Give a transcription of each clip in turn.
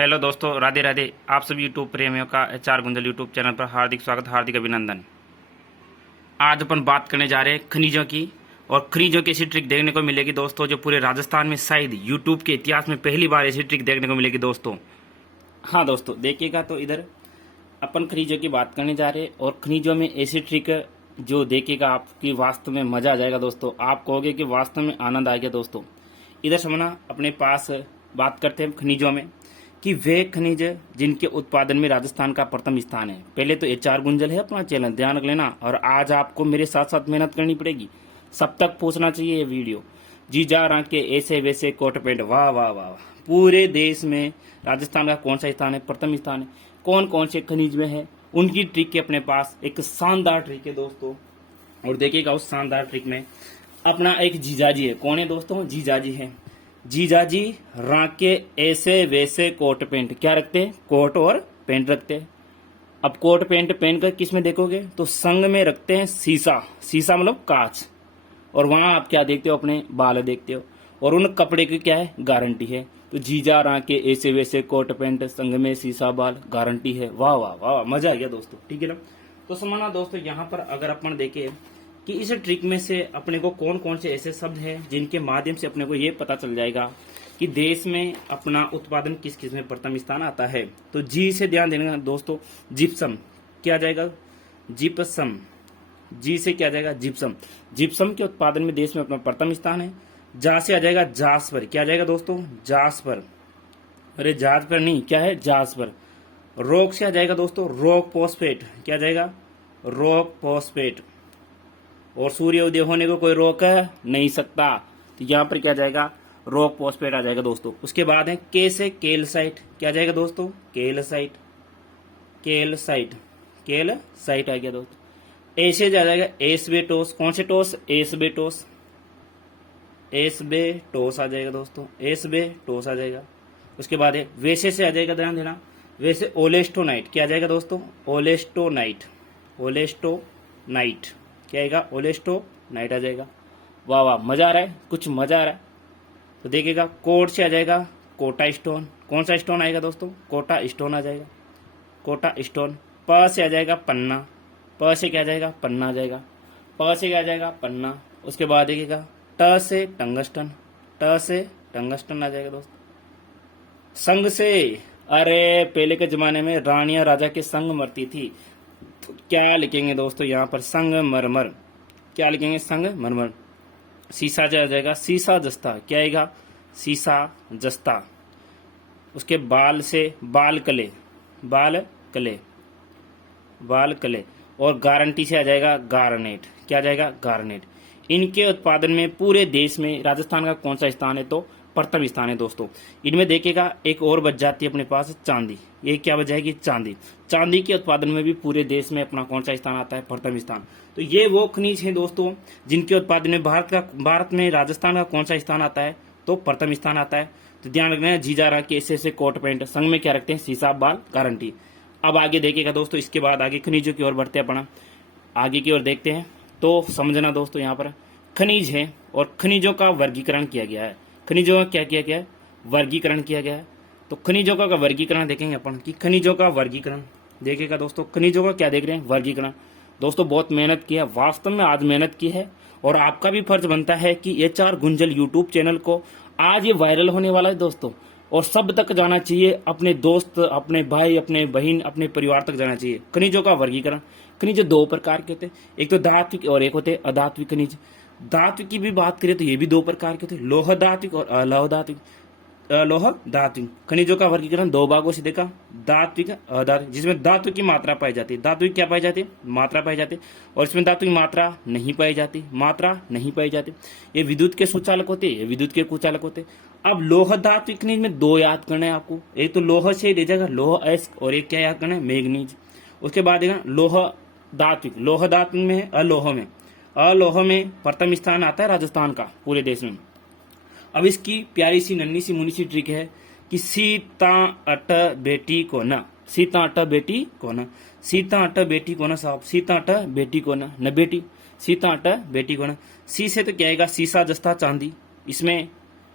Hello दोस्तों, राधे राधे। आप सभी यूट्यूब प्रेमियों का एचआर गुंजल यूट्यूब चैनल पर हार्दिक स्वागत, हार्दिक अभिनंदन। आज अपन बात करने जा रहे हैं खनिजों की। और खनिजों की ऐसी ट्रिक देखने को मिलेगी दोस्तों जो पूरे राजस्थान में शायद यूट्यूब के इतिहास में पहली बार ऐसी ट्रिक देखने को मिलेगी दोस्तों। हाँ दोस्तों, देखिएगा तो इधर अपन खनिजों की बात करने जा रहे हैं और खनिजों में ऐसी ट्रिक जो देखिएगा आपकी वास्तव में मजा आ जाएगा दोस्तों। आप कहोगे कि वास्तव में आनंद आ गया दोस्तों। इधर समझना, अपने पास बात करते हैं खनिजों में कि वे खनिज जिनके उत्पादन में राजस्थान का प्रथम स्थान है। पहले तो एचआर गुंजल है अपना चैनल, ध्यान रख लेना। और आज आपको मेरे साथ साथ मेहनत करनी पड़ेगी, सब तक पहुंचना चाहिए ये वीडियो। जी जा रहा के ऐसे वैसे कोट पैंट, वाह वाह वाह वाह। पूरे देश में राजस्थान का कौन सा स्थान है, प्रथम स्थान है। कौन कौन से खनिज में है, उनकी ट्रिक के अपने पास एक शानदार ट्रिक है दोस्तों। और देखिएगा उस शानदार ट्रिक में अपना एक जीजाजी है। कौन है दोस्तों? जीजाजी है। जीजाजी राके ऐसे वैसे कोट पैंट क्या रखते हैं? कोट और पैंट रखते हैं। अब कोट पैंट पहन कर किस में देखोगे तो संग में रखते हैं शीशा। शीशा मतलब कांच। और वहां आप क्या देखते हो? अपने बाल देखते हो। और उन कपड़े की क्या है? गारंटी है। तो जीजा राके ऐसे वैसे कोट पैंट, संग में शीशा बाल, गारंटी है। वाह वाह वाह, मजा आ गया दोस्तों। ठीक है ना? तो समझना दोस्तों, यहाँ पर अगर अपन देखें कि इस ट्रिक में से अपने को कौन कौन से ऐसे शब्द हैं जिनके माध्यम से अपने को ये पता चल जाएगा कि देश में अपना उत्पादन किस किस में प्रथम स्थान आता है। तो जी से ध्यान देना दोस्तों। जिप्सम क्या जाएगा? जिप्सम। जी से क्या जाएगा? जिप्सम। जिप्सम के उत्पादन में देश में अपना प्रथम स्थान है। जा से आ जाएगा जासपर। क्या जाएगा दोस्तों? जासपर। अरे जासपर नहीं, क्या है? जासपर। रोक से आ जाएगा दोस्तों रॉक फॉस्फेट। क्या जाएगा? Rock phosphate. और सूर्य उदय होने को कोई रोक नहीं सकता। तो यहाँ पर क्या जाएगा? रॉक फॉस्फेट आ जाएगा दोस्तों। उसके बाद है के से केलसाइट। क्या जाएगा दोस्तों? केलसाइट। केलसाइट। केलसाइट आ गया दोस्तों। ए से आ जाएगा एस्बेटोस। कौन से टोस? एस्बेटोस। एस्बेटोस आ जाएगा दोस्तों। एस्बेटोस आ जाएगा। उसके बाद है वैसे से आ जाएगा, ध्यान देना, वैसे ओलेस्टोनाइट। क्या जाएगा दोस्तों? ओलेस्टोनाइट। ओलेस्टोनाइट क्या आएगा? ओलेस्टोनाइट आ जाएगा। वाह वाह, मजा आ रहा है, कुछ मजा आ रहा है। तो देखिएगा कोट से आ जाएगा कोटा स्टोन। कौन सा स्टोन आएगा दोस्तों? कोटा स्टोन आ जाएगा। कोटा स्टोन। प से आ जाएगा पन्ना। प से क्या आ जाएगा? पन्ना आ जाएगा। प से क्या आ जाएगा? पन्ना। उसके बाद देखिएगा ट से टंगस्टन। ट से टंगस्टन आ जाएगा दोस्तों। संग से, अरे पहले के जमाने में रानियां राजा के संग मरती थी। तो क्या लिखेंगे दोस्तों यहाँ पर? संगमरमर। क्या लिखेंगे? संगमरमर। शीशा जो आ जाएगा शीशा जस्ता। क्या आएगा? शीशा जस्ता। उसके बाल से बाल कले। बाल कले। बाल कले। और गारंटी से आ जाएगा गार्नेट। क्या आ जाएगा? गार्नेट। इनके उत्पादन में पूरे देश में राजस्थान का कौन सा स्थान है? तो प्रथम स्थान है दोस्तों। इनमें देखिएगा एक और बच जाती है अपने पास, चांदी। ये क्या बच जाएगी? चांदी। चांदी के उत्पादन में भी पूरे देश में अपना कौन सा स्थान आता है? प्रथम स्थान। तो ये वो खनिज हैं दोस्तों जिनके उत्पादन में भारत में राजस्थान का कौन सा स्थान आता है? तो प्रथम स्थान आता है। तो ध्यान रखना है, जीजा रहा के ऐसे कोट पैंट, संग में क्या रखते हैं? शीशा बाल, गारंटी। अब आगे देखिएगा दोस्तों, इसके बाद आगे खनिजों की ओर बढ़ते हैं अपना, आगे की ओर देखते हैं। तो समझना दोस्तों, यहाँ पर खनिज है और खनिजों का वर्गीकरण किया गया है। खनिजों का क्या किया गया है? वर्गीकरण किया गया है। तो खनिजों का वर्गीकरण देखेंगे अपन कि खनिजों का वर्गीकरण देखिएगा दोस्तों। खनिजों का क्या देख रहे हैं? वर्गीकरण। दोस्तों बहुत मेहनत की है, वास्तव में आज मेहनत की है। और आपका भी फर्ज बनता है कि एचआर गुंजल यूट्यूब चैनल को आज ये वायरल होने वाला है दोस्तों, और सब तक जाना चाहिए। अपने दोस्त, अपने भाई, अपने बहन, अपने परिवार तक जाना चाहिए। खनिजों का वर्गीकरण। खनिज दो प्रकार के होते हैं, एक तो धात्विक और एक होते अधात्विक खनिज। धात्विक की भी बात करें तो ये भी दो प्रकार के होते हैं, लोह धात्विक और अलोह धात्विक। अलोह धात्विक खनिजों का वर्गीकरण दो भागों से देखा, धात्विक अधात्विक, जिसमें धातु की मात्रा पाई जाती है। धात्विक क्या पाई जाती है? मात्रा पाई जाती है। और इसमें धातु की मात्रा नहीं पाई जाती, मात्रा नहीं पाई जाती। ये विद्युत के सुचालक होते हैं, ये विद्युत के कुचालक होते हैं। अब लोह धात्विक खनिज में दो याद करना है आपको। एक तो लोह से ले जाएगा लोह अयस्क, और एक क्या याद करना है? मैग्नीज। उसके बाद देखना लोह धात्विक। लोह धात्विक में है अलोह में। अलोह में प्रथम स्थान आता है राजस्थान का पूरे देश में। अब इसकी प्यारी सी नन्ही सी मुनी सी ट्रिक है कि सीता अट बेटी को न। सीता अट बेटी को न। सीता अट बेटी को न साहब। सीता अट बेटी को न बेटी। सीता अट बेटी को न। सी से तो क्या आएगा? शीशा जस्ता चांदी, इसमें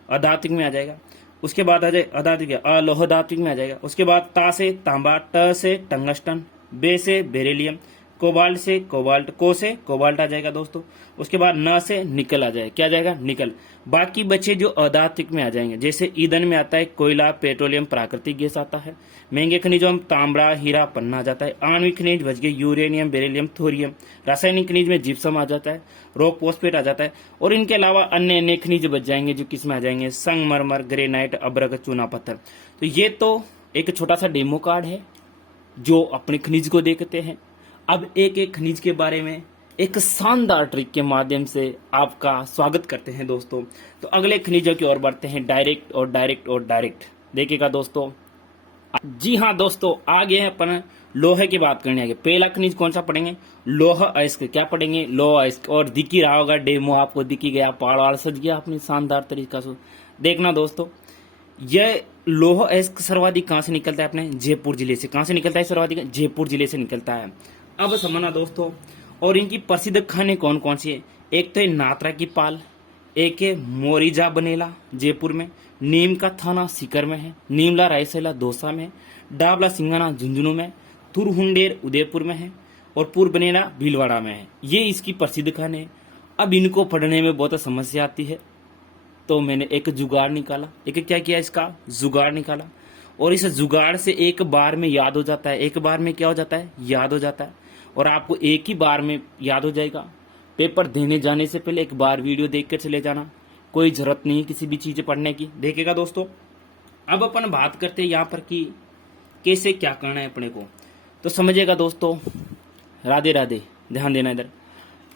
अधात्विक में आ जाएगा। उसके बाद आ जाए अधात्विक, लौह धात्विक में आ जाएगा। उसके बाद ता से तांबा, ट से टंगस्टन, बे से बेरिलियम, कोबाल्ट से कोबाल्ट, को से कोबाल्ट आ जाएगा दोस्तों। उसके बाद न से निकल आ जाएगा, क्या आ जाएगा, निकल। बाकी बचे जो अधात्विक में आ जाएंगे, जैसे ईंधन में आता है कोयला, पेट्रोलियम, प्राकृतिक गैस आता है। महंगे खनिजों में तांबा, हीरा, पन्ना आ जाता है। आणविक खनिज बच गए यूरेनियम, बेरिलियम, थोरियम। रासायनिक खनिज में जिप्सम आ जाता है, रॉक फॉस्फेट आ जाता है। और इनके अलावा अन्य अन्य खनिज बच जाएंगे, जो किसमें आ जाएंगे, संगमरमर, ग्रेनाइट, अब्रक, चूना पत्थर। तो ये तो एक छोटा सा डेमो कार्ड है जो अपने खनिज को देखते हैं। अब एक एक खनिज के बारे में एक शानदार ट्रिक के माध्यम से आपका स्वागत करते हैं दोस्तों। तो अगले खनिजों की ओर बढ़ते हैं, डायरेक्ट और डायरेक्ट और डायरेक्ट। देखिएगा दोस्तों, जी हाँ दोस्तों, आगे हैं अपन लोहे की बात करने। आगे पहला खनिज कौन सा पढ़ेंगे, लोह अयस्क। क्या पढ़ेंगे, लोह अयस्क। और दिख ही रहा होगा डेमो, आपको दिख ही गया, पहाड़ सज गया अपनी शानदार तरीका से। देखना दोस्तों, यह लोह अयस्क सर्वाधिक कहां से निकलता है, अपने जयपुर जिले से। कहां से निकलता है सर्वाधिक, जयपुर जिले से निकलता है। अब समझना दोस्तों, और इनकी प्रसिद्ध खाने कौन कौन सी है। एक तो है नात्रा की पाल, एक है मोरिजा बनेला जयपुर में, नीम का थाना सीकर में है, नीमला रायसेला दौसा में, डाबला सिंगाना झुंझुनू में, तुरहुंडेर उदयपुर में है, और पूर्व बनेला भीलवाड़ा में है। ये इसकी प्रसिद्ध खाने हैं। अब इनको पढ़ने में बहुत समस्या आती है, तो मैंने एक जुगाड़ निकाला। एक क्या किया, इसका जुगाड़ निकाला। और इस जुगाड़ से एक बार में याद हो जाता है, एक बार में क्या हो जाता है, याद हो जाता है। और आपको एक ही बार में याद हो जाएगा। पेपर देने जाने से पहले एक बार वीडियो देख कर चले जाना, कोई जरूरत नहीं किसी भी चीज पढ़ने की। देखिएगा दोस्तों, अब अपन बात करते हैं यहाँ पर कि कैसे क्या करना है अपने को। तो समझिएगा दोस्तों, राधे राधे, ध्यान देना इधर।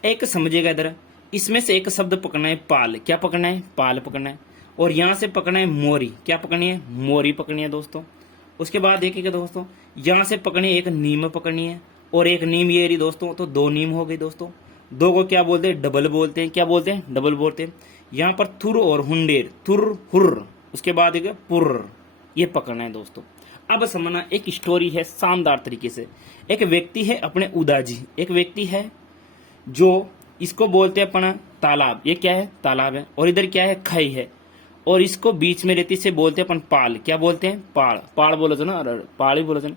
एक समझिएगा इधर, इसमें से एक शब्द पकड़ना है पाल। क्या पकड़ना है, पाल पकड़ना है। और यहां से पकड़ना है मोरी। क्या पकड़नी है, मोरी पकड़नी है दोस्तों। उसके बाद देखिएगा दोस्तों, यहां से पकड़नी है एक नीम पकड़नी है, और एक नीम ये रही दोस्तों, तो दो नीम हो गई दोस्तों। दो को क्या बोलते हैं, डबल बोलते हैं। क्या बोलते हैं, डबल बोलते हैं। यहाँ पर थुर और हुंडेर, थुर हुर, उसके बाद एक पुर, ये पकड़ना है दोस्तों। अब समझना, एक स्टोरी है शानदार तरीके से। एक व्यक्ति है अपने उदाजी, एक व्यक्ति है जो इसको बोलते हैं अपना तालाब। ये क्या है, तालाब है। और इधर क्या है, खई है। और इसको बीच में रहती से बोलते हैं अपन पाल। क्या बोलते हैं, पाड़। पाड़ बोलो तो ना, पाड़ ही बोलो तो ना।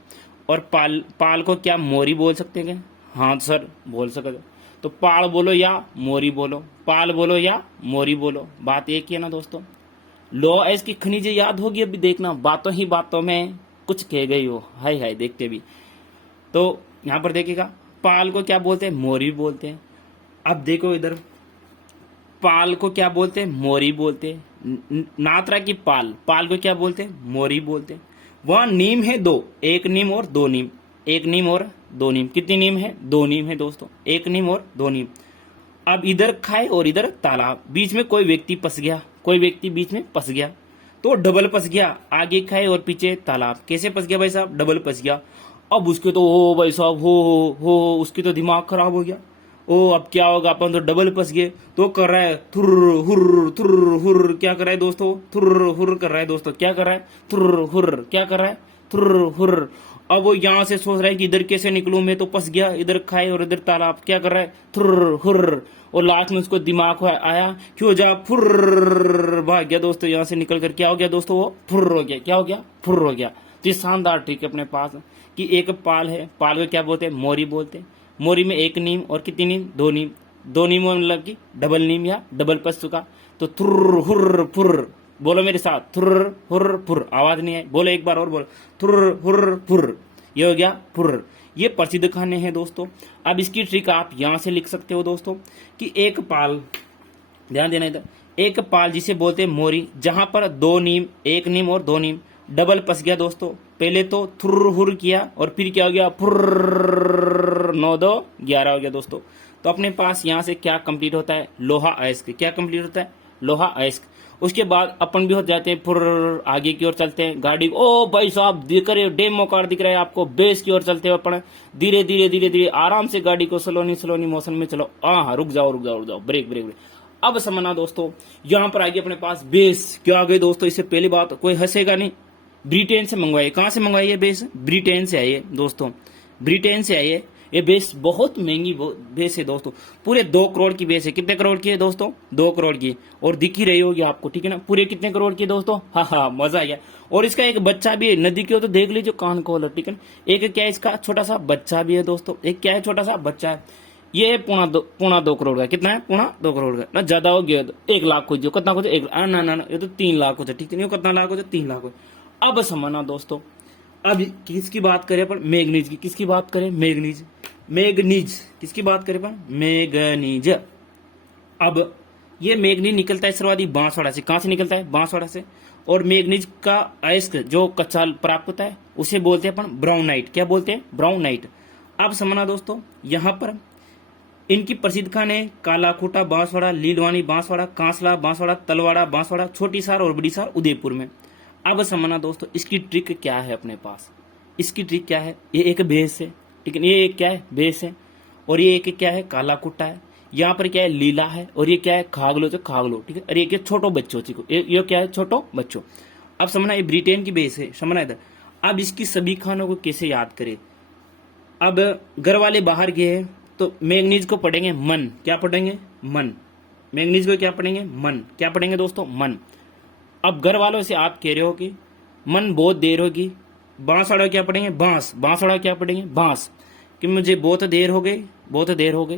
और पाल को क्या मोरी बोल सकते हैं क्या, हाँ सर बोल सकते। तो पाड़ बोलो या मोरी बोलो, पाल बोलो या मोरी बोलो, बात एक ही है ना दोस्तों। लोह अयस्क की खनिज याद होगी, अभी देखना बातों ही बातों में कुछ कह गई हो, हाय हाय देखते भी। तो यहाँ पर देखिएगा, पाल को क्या बोलते हैं, मोरी बोलते हैं। अब देखो इधर, पाल को क्या बोलते हैं, मोरी बोलते हैं। नात्रा की पाल, पाल को क्या बोलते हैं, मोरी बोलते हैं। वहां नीम है दो, एक नीम और दो नीम, एक नीम और दो नीम। कितनी नीम है, दो नीम है दोस्तों, एक नीम और दो नीम। अब इधर खाए और इधर तालाब, बीच में कोई व्यक्ति फंस गया, कोई व्यक्ति बीच में फंस गया, तो डबल फंस गया। आगे खाए और पीछे तालाब। कैसे फंस गया भाई साहब, डबल फंस गया। अब उसके तो हो भाई साहब, हो उसके तो दिमाग खराब हो गया। ओ अब क्या होगा, अपन तो डबल फंस गए। तो कर रहा है थुर हुर, क्या कर रहा है दोस्तों, थुर हुर कर रहा है दोस्तों। क्या कर रहा है, थुर हुर, क्या कर रहा है, थुर हुर। अब वो यहाँ से सोच रहा है कि इधर कैसे निकलूं, मैं तो फंस गया, इधर खाए और इधर तालाब। क्या कर रहा है, थुर हुर। और लास्ट में उसको दिमाग आया, क्यों जा, फुर भाग गया दोस्तों यहाँ से निकल कर। क्या हो गया दोस्तों, वो फुर हो गया। क्या हो गया, फुर हो गया। तो ये शानदार ट्रिक है अपने पास कि एक पाल है, पाल को क्या बोलते हैं, मोरी बोलते हैं। मोरी में एक नीम और कितनी नीम, दो नीम। दो नीम मतलब की डबल नीम या डबल पस चुका। तो थुर हुर फुर, बोलो मेरे साथ, थुर हुर फुर। आवाज नहीं है, बोलो एक बार और बोलो, थुर हुर फुर। ये हो गया फुर। ये प्रसिद्ध खाने हैं दोस्तों। अब इसकी ट्रिक आप यहां से लिख सकते हो दोस्तों कि एक पाल, ध्यान देना इधर, एक पाल जिसे बोलते हैं मोरी, जहां पर दो नीम, एक नीम और दो नीम, डबल पस गया दोस्तों। पहले तो थुर हुर किया और फिर क्या हो गया, फुर, 9 2 11 हो गया दोस्तों। तो अपने पास यहाँ से क्या कंप्लीट होता है, लोहा अयस्क। क्या कंप्लीट होता है, लोहा अयस्क। उसके बाद अपन भी हो जाते हैं फुर, आगे की ओर चलते हैं गाड़ी। ओ भाई साहब दिख रहे, डेमो कार दिख रहा है आपको, बेस की ओर चलते हुए अपन धीरे धीरे धीरे धीरे आराम से गाड़ी को स्लोनी मोशन में चलो। हाँ रुक जाओ, ब्रेक ब्रेक ब्रेक। अब समझना दोस्तों, यहाँ पर आगे अपने पास बेस क्या आ गई दोस्तों। इससे पहली बात, कोई हंसेगा नहीं, ब्रिटेन से मंगवाइए। कहां से मंगवाइए बेस, ब्रिटेन से आइए दोस्तों, ब्रिटेन से आइए। ये बेस बहुत महंगी बेस है दोस्तों, पूरे 2 करोड़ की बेस है। कितने करोड़ की है दोस्तों? 2 करोड़ की, और दिख ही रही होगी आपको, ठीक है ना। पूरे कितने करोड़ की है दोस्तों? हाँ हाँ, मजा आ गया। और इसका एक बच्चा भी है, नदी की हो तो देख लीजिए कान खोल, ठीक है ना। एक क्या है इसका छोटा सा बच्चा भी है दोस्तों, एक क्या है छोटा सा बच्चा है। ये पौना दो करोड़ का, कितना है? पौना 2 करोड़ का ना, ज्यादा हो गया तो 1 लाख को जो कितना कुछ, एक ना ना ना, ये तो 3 लाख हो जाए, ठीक है नहीं, कितना लाख हो जाए? 3 लाख हो। अब समझना दोस्तों, अब किसकी बात करें अपन? मैग्नीज की। किसकी बात करें? मैग्नीज। मैग्नीज किसकी बात करें अपन? मैग्नीज। अब ये मैग्नीज निकलता है सर्वाधिक बांसवाड़ा से। कहां से निकलता है? बांसवाड़ा से। और मैग्नीज का अयस्क जो कच्चा प्राप्त होता है उसे बोलते हैं अपन ब्राउनाइट। क्या बोलते हैं? ब्राउनाइट। अब समझना दोस्तों, यहां पर इनकी प्रसिद्ध खान है कालाखूटा बांसवाड़ा, लीलवानी बांसवाड़ा, कांसला बांसवाड़ा, तलवाड़ा बांसवाड़ा, छोटी सार और बड़ी सार उदयपुर में। अब समझना दोस्तों, इसकी ट्रिक क्या है अपने पास? इसकी ट्रिक क्या है? ये एक भेस है, ठीक है, ये एक क्या है? भेस है। और ये एक क्या है? कालाकुट्टा है। यहाँ पर क्या है? लीला है। और ये क्या है? खागलो, जो खागलो, ठीक है। और ये क्या? छोटो बच्चों को, ये क्या है? छोटो बच्चों। अब समझना, ये ब्रिटेन की बेस है, समझना इधर। अब इसकी सभी खानों को कैसे याद करें? अब घर वाले बाहर गए हैं तो मैग्नीज को पढ़ेंगे मन। क्या पढ़ेंगे? मन। मैग्नीज को क्या पढ़ेंगे? मन। क्या पढ़ेंगे दोस्तों? मन। अब घर वालों से आप कह रहे हो कि मन बहुत देर होगी, बांसवाड़ा क्या पढ़ेंगे? बांस। बांसवाड़ा क्या पढ़ेंगे? बांस। कि मुझे बहुत देर हो गई, बहुत देर हो गई,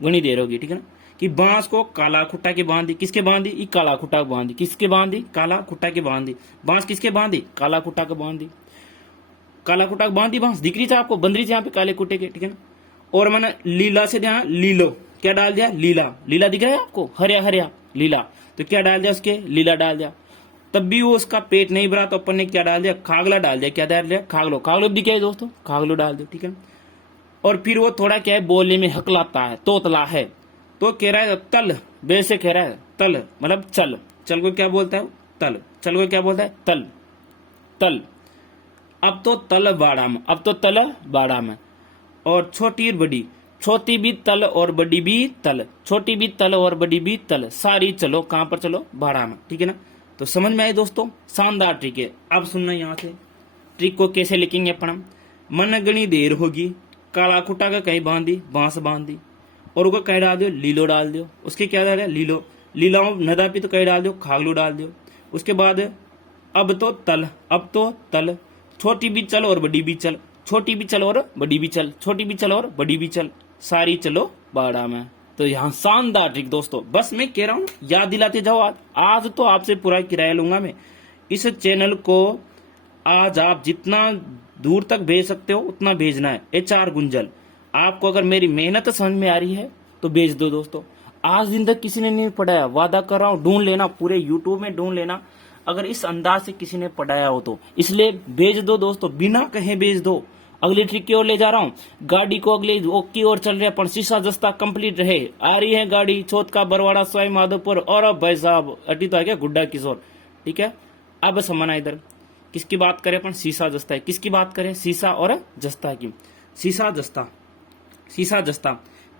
घनी देर होगी, ठीक है ना। कि बांस को काला खुट्टा के बांधी। किसके बांधी? ई काला खुट्टा के बांधी। किसके बांधी? काला खुट्टा के बांधी। बांस किसके बांधी? काला खुट्टा के बांधी। काला खुट्टा के बांधी बांस दिख रही थी आपको, बंदरी थी यहाँ पे काले खुट्टे के, ठीक है ना। और मैंने लीला से ध्यान, लीलो क्या डाल दिया? लीला। लीला दिख रहा है आपको? हरिया हरिया लीला। तो क्या डाल दिया उसके? लीला डाल दिया। तब भी वो उसका पेट नहीं भरा तो अपन ने क्या डाल दिया? खागला डाल दिया। क्या डाल दिया? खागलो। खागलो भी क्या है दोस्तों? खागलो डाल दो, ठीक है। और फिर वो थोड़ा क्या है? बोलने में हकलाता है, तोतला है। तो कह रहा है तल, बे से कह रहा है तल, मतलब चल। चल को क्या बोलता है? तल। चल को क्या बोलता है? तल। तल। अब तो तल बाड़ा में, अब तो तल बाड़ा में। और छोटी और बड़ी, छोटी भी तल और बड़ी भी तल, छोटी भी तल और बड़ी भी तल, सारी चलो कहां पर? चलो बाड़ा में, ठीक है ना। तो समझ में आए दोस्तों? शानदार ट्रिक है। अब सुनना यहां से ट्रिक को कैसे लिखेंगे अपन। मन गणी देर होगी, काला खुट्टा का कहीं बांधी, बांस बांधी, और उसको कहीं डाल दो? लीलो डाल दो। उसके क्या डाल? लीलो। लीलाओं नदा पे तो कहीं डाल दो? खागलो डाल दो। उसके बाद अब तो तल, अब तो तल, छोटी भी चल और बड़ी भी चल, छोटी भी चल और बड़ी भी चल, छोटी भी चल और बड़ी भी चल, सारी चलो बाड़ा में। तो यहाँ शानदार ट्रिक दोस्तों, बस मैं कह रहा हूँ याद दिलाते जाओ। आज तो आपसे पूरा किराया लूंगा मैं। इस चैनल को आज आप जितना दूर तक भेज सकते हो उतना भेजना है। HR गुंजल। आपको अगर मेरी मेहनत समझ में आ रही है तो भेज दो दोस्तों। आज दिन तक किसी ने नहीं पढ़ाया, वादा कर रहा हूँ, ढूंढ लेना, पूरे यूट्यूब में ढूंढ लेना अगर इस अंदाज से किसी ने पढ़ाया हो तो। इसलिए भेज दो दोस्तों, बिना कहे भेज दो। अगली ट्रिक की ओर ले जा रहा हूँ। गाड़ी को अगली की ओर चल रहे अपन, शीशा जस्ता कंप्लीट रहे। आ रही है गाड़ी छोट का बरवाड़ा सवाई माधोपुर। और अब भाई साहब अटी तो आ गया गुड्डा किशोर, ठीक है। अब समझना इधर किसकी बात करें अपन? शीशा जस्ता है। किसकी बात करें? शीशा और जस्ता की। शीशा जस्ता, शीशा जस्ता।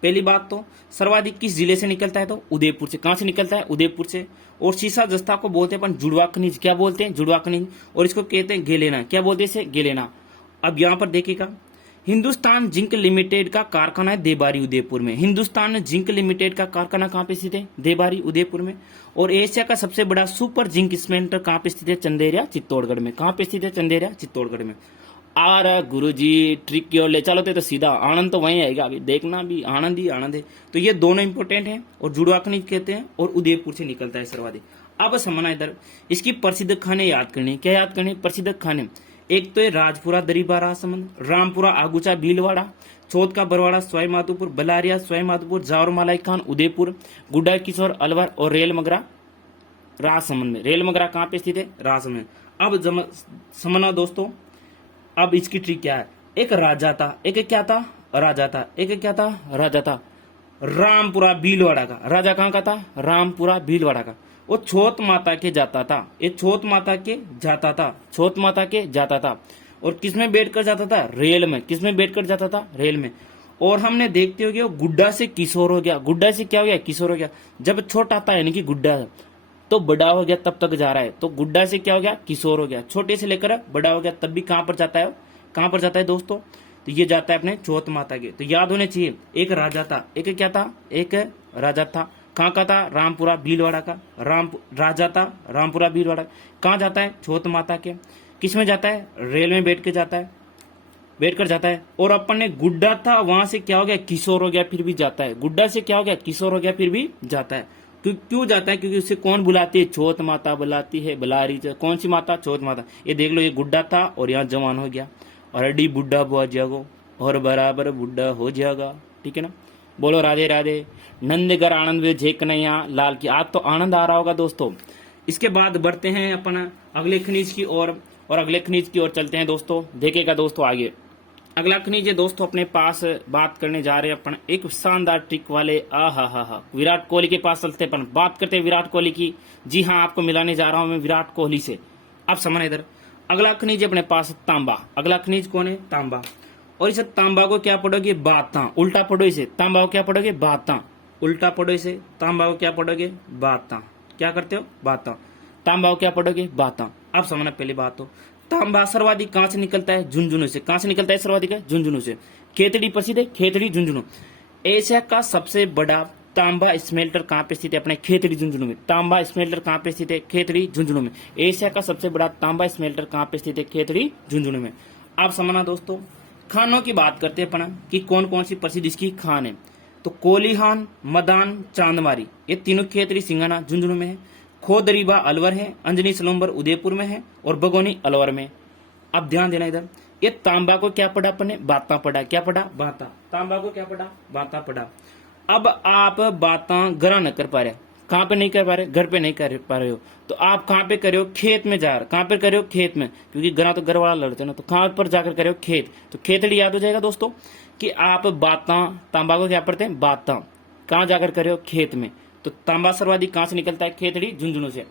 पहली बात तो सर्वाधिक किस जिले से निकलता है? तो उदयपुर से। कहां से निकलता है? उदयपुर से। और शीशा जस्ता को बोलते हैं अपन जुड़वा खनिज। क्या बोलते हैं? जुड़वा खनिज। और इसको कहते हैं गेलेना। क्या बोलते हैं इसे? गेलेना। अब यहां पर देखिएगा, हिंदुस्तान जिंक लिमिटेड का कारखाना है देबारी उदयपुर में। हिंदुस्तान जिंक लिमिटेड का कारखाना कहां पे स्थित है? देबारी उदयपुर में। और एशिया का सबसे बड़ा सुपर जिंक स्मेल्टर कहां पे स्थित है? चंदेरिया चित्तौड़गढ़ में। कहां पे स्थित है? चंदेरिया चित्तौड़गढ़ में। आ रहा गुरुजी ट्रिक की ओर ले चलो तो सीधा आनंद तो वहीं आएगा। अभी देखना भी आनंद ही आनंद है। तो ये दोनों इंपोर्टेंट हैं। और जुड़वा खनिज कहते हैं और उदयपुर से निकलता है सर्वाधिक। अब समझना इधर इसकी प्रसिद्ध खाने याद करने। क्या याद करने? प्रसिद्ध खाने। एक तो है राजपुरा दरीबा राजसमंद, रामपुरा आगुचा भीलवाड़ा, चौथ का बरवाड़ा सवाई माधोपुर, बलारिया सवाई माधोपुर, जावर मलाई खान उदयपुर, गुड्डा किशोर अलवर और रेल मगरा राजसमंद में। रेल मगरा कहाँ पे स्थित है? राजसमंद। अब समझना दोस्तों, अब इसकी ट्रिक क्या है। एक राजा था, एक क्या था? राजा था। एक क्या था? राजा था। रामपुरा भीलवाड़ा का। राजा कहाँ का था? रामपुरा भीलवाड़ा का। वो छोट माता के जाता था। ये छोट माता के जाता था, छोट माता के जाता था। और किसमें बैठ कर जाता था? रेल में। किसमें बैठ कर जाता था? रेल में। और हमने देखते हो गया गुड्डा से किशोर हो गया। गुड्डा से क्या हो गया? किशोर हो गया। जब छोटा था यानी कि गुड्डा तो बड़ा हो गया तब तक जा रहा है। तो गुड्डा से क्या हो गया? किशोर हो गया। छोटे से लेकर बड़ा हो गया तब भी कहां पर जाता है? कहां पर जाता है दोस्तों? तो ये जाता है अपने चौथ माता के। तो याद होने चाहिए, एक राजा था, एक क्या था, एक राजा था। कहाँ का था, रामपुरा भीलवाड़ा का। राजा था रामपुरा भीलवाड़ा। कहाँ जाता है, चौथ माता के। किस में जाता है, रेल में बैठ के जाता है, बैठ कर जाता है। और अपन ने गुड्डा था, वहां से क्या हो गया, किशोर हो गया, फिर भी जाता है। गुड्डा से क्या हो गया, किशोर हो गया, फिर भी जाता है। क्यों जाता है, क्योंकि उसे कौन बुलाती है, चौथ माता बुलाती है, बुलारी। कौन सी माता, चौथ माता। ये देख लो, ये गुड्डा था और यहाँ जवान हो गया। और अडी बुढ़ा बुआ जागो और बराबर बुढ़ा हो जाएगा, ठीक है ना। बोलो राधे राधे। नंदगर आनंद वे झे कन्हैया लाल की। आज तो आनंद आ रहा होगा दोस्तों। इसके बाद बढ़ते हैं अपन अगले खनिज की ओर, और अगले खनिज की ओर चलते हैं दोस्तों। देखेगा दोस्तों आगे अगला खनिज है दोस्तों, अपने पास बात करने जा रहे हैं अपन एक शानदार ट्रिक वाले। हा विराट कोहली के पास चलते अपन, बात करते हैं विराट कोहली की। जी हाँ, आपको मिलाने जा रहा हूं मैं विराट कोहली से। अब समझ इधर, अगला खनिज अपने पास तांबा। अगला खनिज कौन है, तांबा। और इसे तांबा को क्या पढ़ोगे, बाता। उल्टा पढ़ो इसे, तांबा को क्या पढ़ोगे, बाता। उल्टा पढ़ो इसे, तांबा को क्या पढ़ोगे, बाता। क्या करते हो, बाता। तांबा को क्या पढ़ोगे, बाता। अब समझना पहली बात। तो तांबा सर्वाधिक कहां से निकलता है, झुंझुनू से। कहां से निकलता है सर्वाधिक, झुंझुनू से। खेतड़ी प्रसिद्ध है, खेतड़ी झुंझुनू। एशिया का सबसे बड़ा तांबा स्मेल्टर कहां पे स्थित है, अपने खेतड़ी झुंझुनू में। तांबा स्मेल्टर कहां पे स्थित है, खेतड़ी झुंझुनू में। एशिया का सबसे बड़ा तांबा स्मेल्टर कहां पे स्थित है, खेतड़ी झुंझुनू में। आप समझना दोस्तों। खानों की बात करते हैं अपन कि कौन कौन सी प्रसिद्ध इसकी खान है। तो कोलीहान, मदान, चांदमारी, ये तीनों खेतड़ी सिंगाना झुंझुनू में है। खोदरीबा अलवर है, अंजनी सलूम्बर उदयपुर में है, और बगोनी अलवर में। अब ध्यान देना इधर, ये तांबा को क्या पढ़ा अपन ने, बाता पढ़ा। क्या पढ़ा, बाता। तांबा को क्या पढ़ा, बाता पढ़ा। अब आप बाता गरा न कर पा रहे, कहां पे नहीं कर पा रहे, घर पे नहीं कर पा रहे हो, तो आप कहां पे कर रहे हो, खेत में जा रहे। कहां पे कर रहे हो, खेत में, क्योंकि गरा तो घर वाला लड़ते ना, तो कहां पर जाकर कर रहे हो, खेत। तो खेतड़ी याद हो जाएगा दोस्तों कि आप बाता, तांबा को क्या पढ़ते हैं, बाता। कहां जाकर कर रहे हो, खेत में। तो तांबा सर्वाधिक कहां से निकलता है, खेतड़ी झुंझुनू से।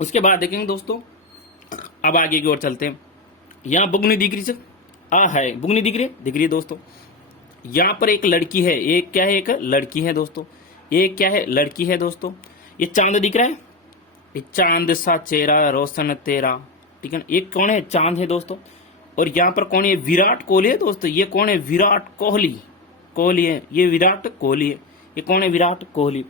उसके बाद देखेंगे दोस्तों, अब आगे की ओर चलते हैं। यहां बुगनी दिख रही है, बुगनी दिख रही है दोस्तों। यहां पर एक लड़की है, ये क्या है, एक लड़की है दोस्तों। ये क्या है, लड़की है दोस्तों। ये चांद दिख रहा है, ये चांद सा चेहरा रोशन तेरा, ठीक है ना। ये कौन है, चांद है दोस्तों। और यहाँ पर कौन है, विराट कोहली है दोस्तों। ये कौन है, विराट कोहली। कोहली है, ये विराट कोहली है। ये कौन है, विराट कोहली।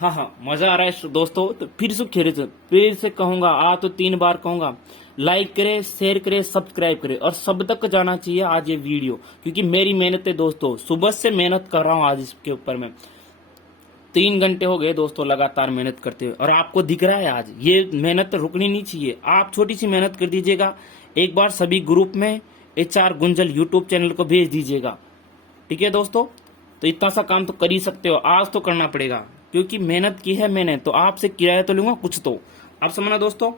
हाँ मजा आ रहा है दोस्तों। तो फिर से कहूंगा, आज तो 3 बार कहूंगा, लाइक करे, शेयर करे, सब्सक्राइब करे, और सब तक जाना चाहिए आज ये वीडियो, क्योंकि मेरी मेहनत है दोस्तों। सुबह से मेहनत कर रहा हूं आज इसके ऊपर में। 3 घंटे हो गए दोस्तों लगातार मेहनत करते हुए, और आपको दिख रहा है आज ये मेहनत रुकनी नहीं चाहिए। आप छोटी सी मेहनत कर दीजिएगा, एक बार सभी ग्रुप में HR गुंजल यूट्यूब चैनल को भेज दीजिएगा, ठीक है दोस्तों। तो इतना सा काम तो कर ही सकते हो, आज तो करना पड़ेगा, क्योंकि मेहनत की है मैंने, तो आपसे किराया तो लूंगा कुछ तो। आप समझना दोस्तों।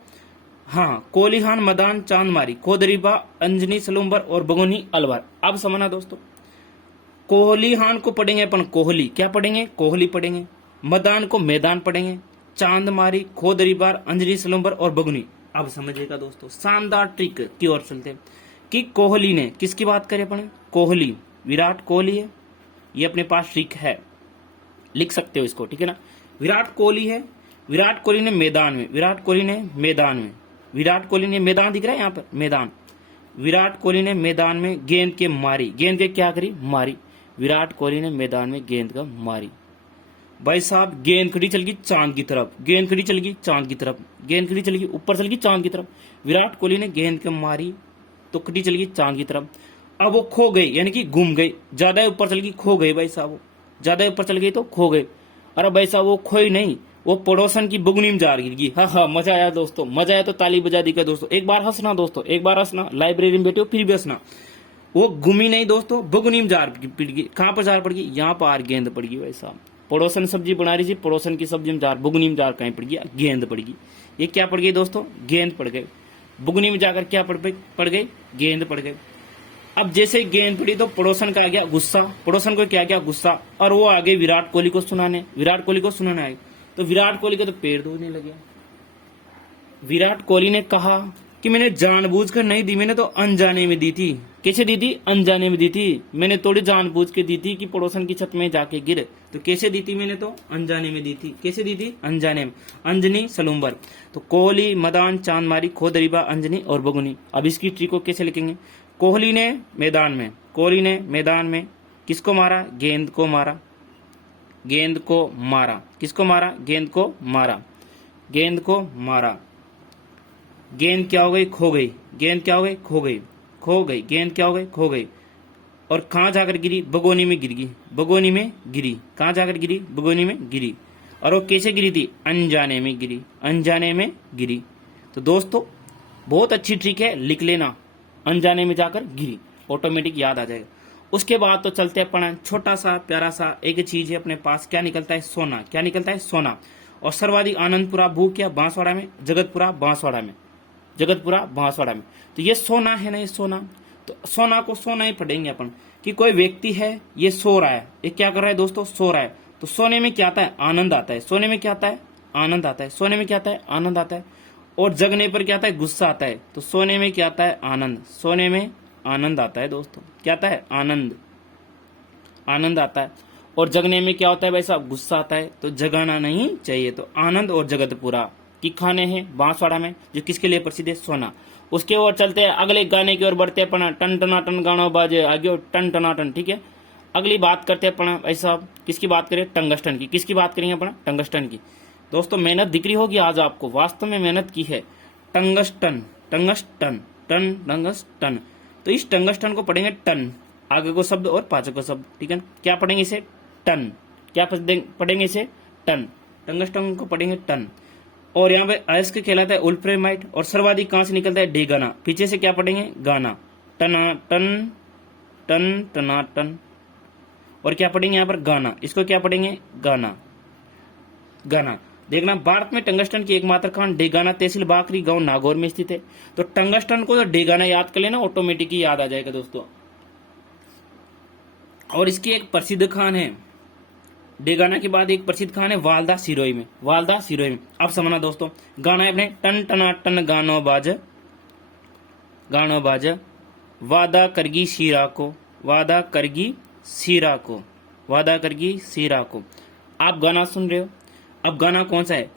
हाँ, कोलीहान, मदान, चांदमारी, खोदरीबा, अंजनी सलूम्बर और बगोनी अलवर। अब समझना दोस्तों, कोलीहान को पढ़ेंगे अपन कोहली। क्या पढ़ेंगे, कोहली पढ़ेंगे। मदान को मैदान पढ़ेंगे। चांदमारी, खोदरीबार, अंजनी सलूम्बर और बगुनी। अब समझिएगा दोस्तों, शानदार ट्रिक की ओर चलते हैं कि कोहली ने, किसकी बात करें अपन, कोहली, विराट कोहली है। ये अपने पास ट्रिक है, लिख सकते हो इसको, ठीक है ना। विराट कोहली है, विराट कोहली ने मैदान में, विराट कोहली ने मैदान में, विराट कोहली ने मैदान दिख रहा है यहाँ पर, मैदान। विराट कोहली ने मैदान में गेंद के मारी, गेंद के क्या करी, मारी। विराट कोहली ने मैदान में गेंद का मारी। भाई साहब, गेंद खड़ी चल गई चांद की तरफ, गेंद खड़ी चल गई चांद की तरफ, गेंद खड़ी चल गई ऊपर चल गई चांद की तरफ। विराट कोहली ने गेंद के मारी तो खड़ी चल गई चांद की तरफ। अब वो खो गई, यानी कि घूम गई, ज्यादा ऊपर चल गई, खो गई भाई साहब, ज्यादा ऊपर चल गई तो खो गए। अरे भाई साहब, वो खोई नहीं, वो पड़ोसन की बुगनी में जा रही गिर गई। हाँ मजा आया दोस्तों, मजा आया तो ताली बजा दी दोस्तों। एक बार हंसना दोस्तों, एक बार हंसना, लाइब्रेरी में बैठे हो फिर भी हंसना। वो घूमी नहीं दोस्तों, बुगनी में जार पिट गई। कहां पर जार पड़ गई, यहाँ पर गेंद पड़ गई भाई साहब। पड़ोसन सब्जी बना रही थी, पड़ोसन की सब्जी में जार, बुगनी में जार कहीं पड़ गई, गेंद पड़ गई। ये क्या पड़ गई दोस्तों, गेंद पड़ गई। बुगनी में जाकर क्या पड़ गई, गेंद पड़ गई। अब जैसे गेंद पड़ी तो पड़ोसन का आ गया गुस्सा, पड़ोसन को क्या गया गुस्सा, और वो आगे विराट कोहली को सुनाने, विराट कोहली को सुनाने आए। तो विराट कोहली को तो पैर धोने लगे। विराट कोहली ने कहा कि मैंने जानबूझकर नहीं दी, मैंने तो अनजाने में दी थी। कैसे दी थी? अनजाने में दी थी। मैंने थोड़ी जानबूझ के दी थी कि पड़ोसन की छत में जाके गिरे। तो कैसे दी थी मैंने? तो अनजाने में दी थी। कैसे दी थी? अनजाने में। अंजनी सलूम्बर। तो कोहली, मदान, चांदमारी, खोदरीबा, अंजनी और बगुनी। अब इसकी ट्री को कैसे लिखेंगे? कोहली ने मैदान में, कोहली ने मैदान में किसको मारा? गेंद को मारा। गेंद को मारा। किसको मारा? गेंद को मारा। गेंद को मारा। गेंद क्या हो गई? खो गई। गेंद क्या हो गई? खो गई। खो गई। गेंद क्या हो गई? खो गई। और कहां जाकर गिरी? बगोनी में गिर गई। बगोनी में गिरी। कहां जाकर गिरी? बगोनी में गिरी। और वो कैसे गिरी थी? अनजाने में गिरी। अनजाने में गिरी। तो दोस्तों बहुत अच्छी ट्रिक है, लिख लेना। अनजाने में जाकर गिरी, ऑटोमेटिक याद आ जाएगा। उसके बाद तो चलते अपन, छोटा सा प्यारा सा एक चीज है अपने पास, क्या निकलता है? सोना। क्या निकलता है? सोना। और सर्वाधिक आनंदपुरा भू क्या? बांसवाड़ा में। जगतपुरा बांसवाड़ा में। जगतपुरा बांसवाड़ा में। तो ये सोना है ना, ये सोना। तो सोना को सोना ही पढ़ेंगे अपन कि कोई व्यक्ति है, ये सो रहा है। ये क्या कर रहा है दोस्तों? सो रहा है। तो सोने में क्या आता है? आनंद आता है। सोने में क्या आता है? आनंद आता है। सोने में क्या आता है? आनंद आता है। और जगने पर क्या आता है? गुस्सा आता है। तो सोने में क्या आता है? आनंद। सोने में आनंद आता है दोस्तों। क्या आता है? आनंद। आनंद आता है। और जगने में क्या होता है भाई साहब? गुस्सा आता है। तो जगाना नहीं चाहिए। तो आनंद और जगतपुरा की खाने हैं बांसवाड़ा में, जो किसके लिए प्रसिद्ध है? सोना। उसके ओर चलते हैं, अगले गाने की ओर बढ़ते हैं अपना। टन टनाटन गाना बाजे आगे टन टनाटन। ठीक है, अगली बात करते हैं अपना भाई साहब, किसकी बात करें? टंगस्टन की। किसकी बात करेंगे अपना? टंगस्टन की। दोस्तों मेहनत दिख रही होगी आज आपको, वास्तव में मेहनत की है। Tungsten, tungsten, ton tungsten. तो इस टंगस्टन को पढ़ेंगे टन, आगे को शब्द और पाछे को शब्द। ठीक है, क्या पढ़ेंगे इसे? टन। क्या पढ़ेंगे इसे? टन। टंगस्टन को पढ़ेंगे टन। और यहाँ पे अयस्क कहलाता है उल्फ्रेमाइट। और सर्वाधिक कहां से निकलता है? डेगाना। पीछे से क्या पढ़ेंगे? गाना। टना टन, टन टना टन। और क्या पढ़ेंगे यहाँ पर? गाना। इसको क्या पढ़ेंगे? गाना। गाना। देखना, भारत में टंगस्टन की एकमात्र खान डेगाना तहसील बाकरी गांव नागौर में स्थित है। तो टंगस्टन को तो डेगाना याद कर लेना, ऑटोमेटिक ही याद आ जाएगा दोस्तों। और इसकी एक प्रसिद्ध खान है, डेगाना के बाद एक प्रसिद्ध खान है वालदा सिरोही में। वालदा सिरोही में। अब समझना दोस्तों, गाना है अपने टन टना टन गानो बाज, गानो बाज, वादा करगी शीरा को, वादा करगी शीरा को, वादा करगी शीरा को। आप गाना सुन रहे हो। अब गाना कौन सा है?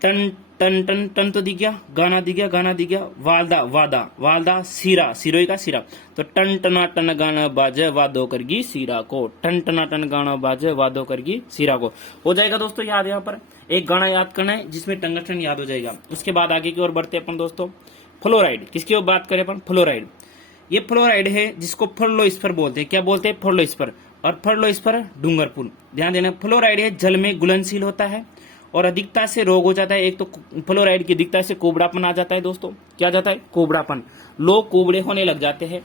टन टन टन टन तो दिख गया, गाना दिख गया, गाना दिख गया। वालदा, वादा, वालदा सिरा, सिरोही का सिरा। तो टन टना टन गाना बाजे वादो करगी सिरा को। टन टना टन गाना बाजे वादो करगी सिरा को। हो जाएगा दोस्तों याद। यहाँ पर एक गाना याद करना है जिसमें टंगस्टन याद हो जाएगा। उसके बाद आगे की ओर बढ़ते अपन दोस्तों। फ्लोराइड, किसकी ओर बात करें अपन? फ्लोराइड। ये फ्लोराइड है जिसको फर्लोस्फर बोलते हैं। क्या बोलते हैं? फर्लोस्फर। और फर्लोस्फर डूंगरपुर। ध्यान देना, फ्लोराइड है जल में घुलनशील होता है और अधिकता से रोग हो जाता है। एक तो फ्लोराइड की अधिकता से कोबड़ापन आ जाता है दोस्तों। क्या जाता है? कोबड़ापन। लोग कोबड़े होने लग जाते हैं।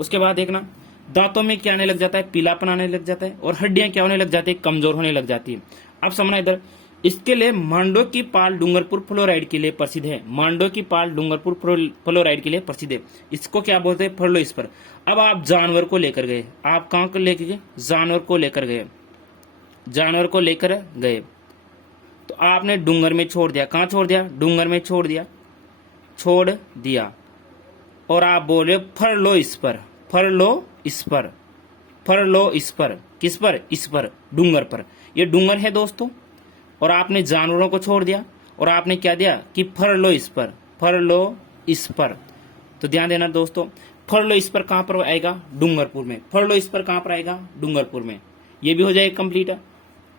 उसके बाद देखना, दांतों में क्या आने लग जाता है? पीलापन आने लग जाता है। और हड्डियां क्या होने लग जाती है? कमजोर होने लग जाती है। अब समझना इधर, इसके लिए मांडो की पाल डूंगरपुर फ्लोराइड के लिए प्रसिद्ध है। मांडो की पाल डूंगरपुर फ्लोराइड के लिए प्रसिद्ध है। इसको क्या बोलते हैं? फर्लोस्फर। अब आप जानवर को लेकर गए। आप कहां को लेकर गए? जानवर को लेकर गए। जानवर को लेकर गए तो आपने डूंगर में छोड़ दिया। कहां छोड़ दिया? डूंगर में छोड़ दिया, छोड़ दिया। और आप बोल रहे हो फरलो इस पर, फरलो इस पर, फरलो इस पर। किस पर? इस पर, डूंगर पर। ये डूंगर है दोस्तों। और आपने जानवरों को छोड़ दिया और आपने क्या दिया कि फरलो इस पर, फरलो इस पर। तो ध्यान देना दोस्तों, फरलो इस पर कहां पर आएगा? डूंगरपुर में। फरलो इस पर कहां पर आएगा? डूंगरपुर में। ये भी हो जाएगा कंप्लीट।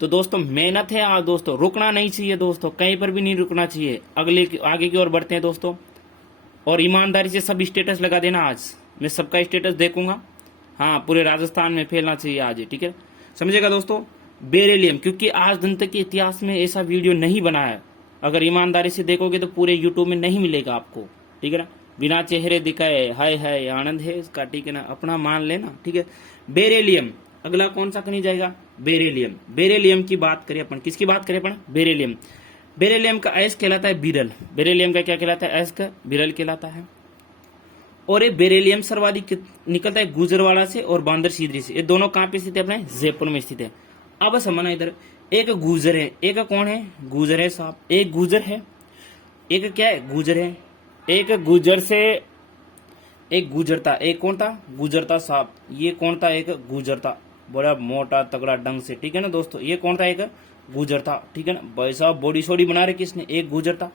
तो दोस्तों मेहनत है आज दोस्तों, रुकना नहीं चाहिए दोस्तों, कहीं पर भी नहीं रुकना चाहिए। आगे की ओर बढ़ते हैं दोस्तों। और ईमानदारी से सब स्टेटस लगा देना। आज मैं सबका स्टेटस देखूंगा। हाँ, पूरे राजस्थान में फैलना चाहिए आज। ठीक है, समझेगा दोस्तों। बेरिलियम, क्योंकि आज दिन तक के इतिहास में ऐसा वीडियो नहीं बना है। अगर ईमानदारी से देखोगे तो पूरे यूट्यूब में नहीं मिलेगा आपको। ठीक है ना, बिना चेहरे दिखाए हाय हाय आनंद है इसका। ठीक है ना, अपना मान लेना। ठीक है, बेरिलियम। अगला कौन सा करनी जाएगा? बेरिलियम। बेरिलियम की बात करें अपन, किसकी बात करें अपन? बेरिलियम। बेरिलियम का अयस्क कहलाता है बिरल। बेरिलियम का क्या कहलाता है? अयस्क बिरल कहलाता है। और ये बेरिलियम सर्वाधिक निकलता है गुजरवाड़ा से और बांदर सीधरी से। ये दोनों कहां पे स्थित है? अपने जयपुर में स्थित है। अब समझना इधर, एक गुजर है, एक कौन है? गुजर है साहब। एक गुजर है, एक क्या है? गुजर है। एक गुजर से एक गुजरता, एक कौन था? गुजरता साहब। ये कौन था? एक गुजरता, बड़ा मोटा तगड़ा डंग से, ठीक है ना दोस्तों। ये कौन था? एक गुजरता, ठीक है ना भाई साहब। बॉडी शॉडी बना रखी किसने? एक गुजरता,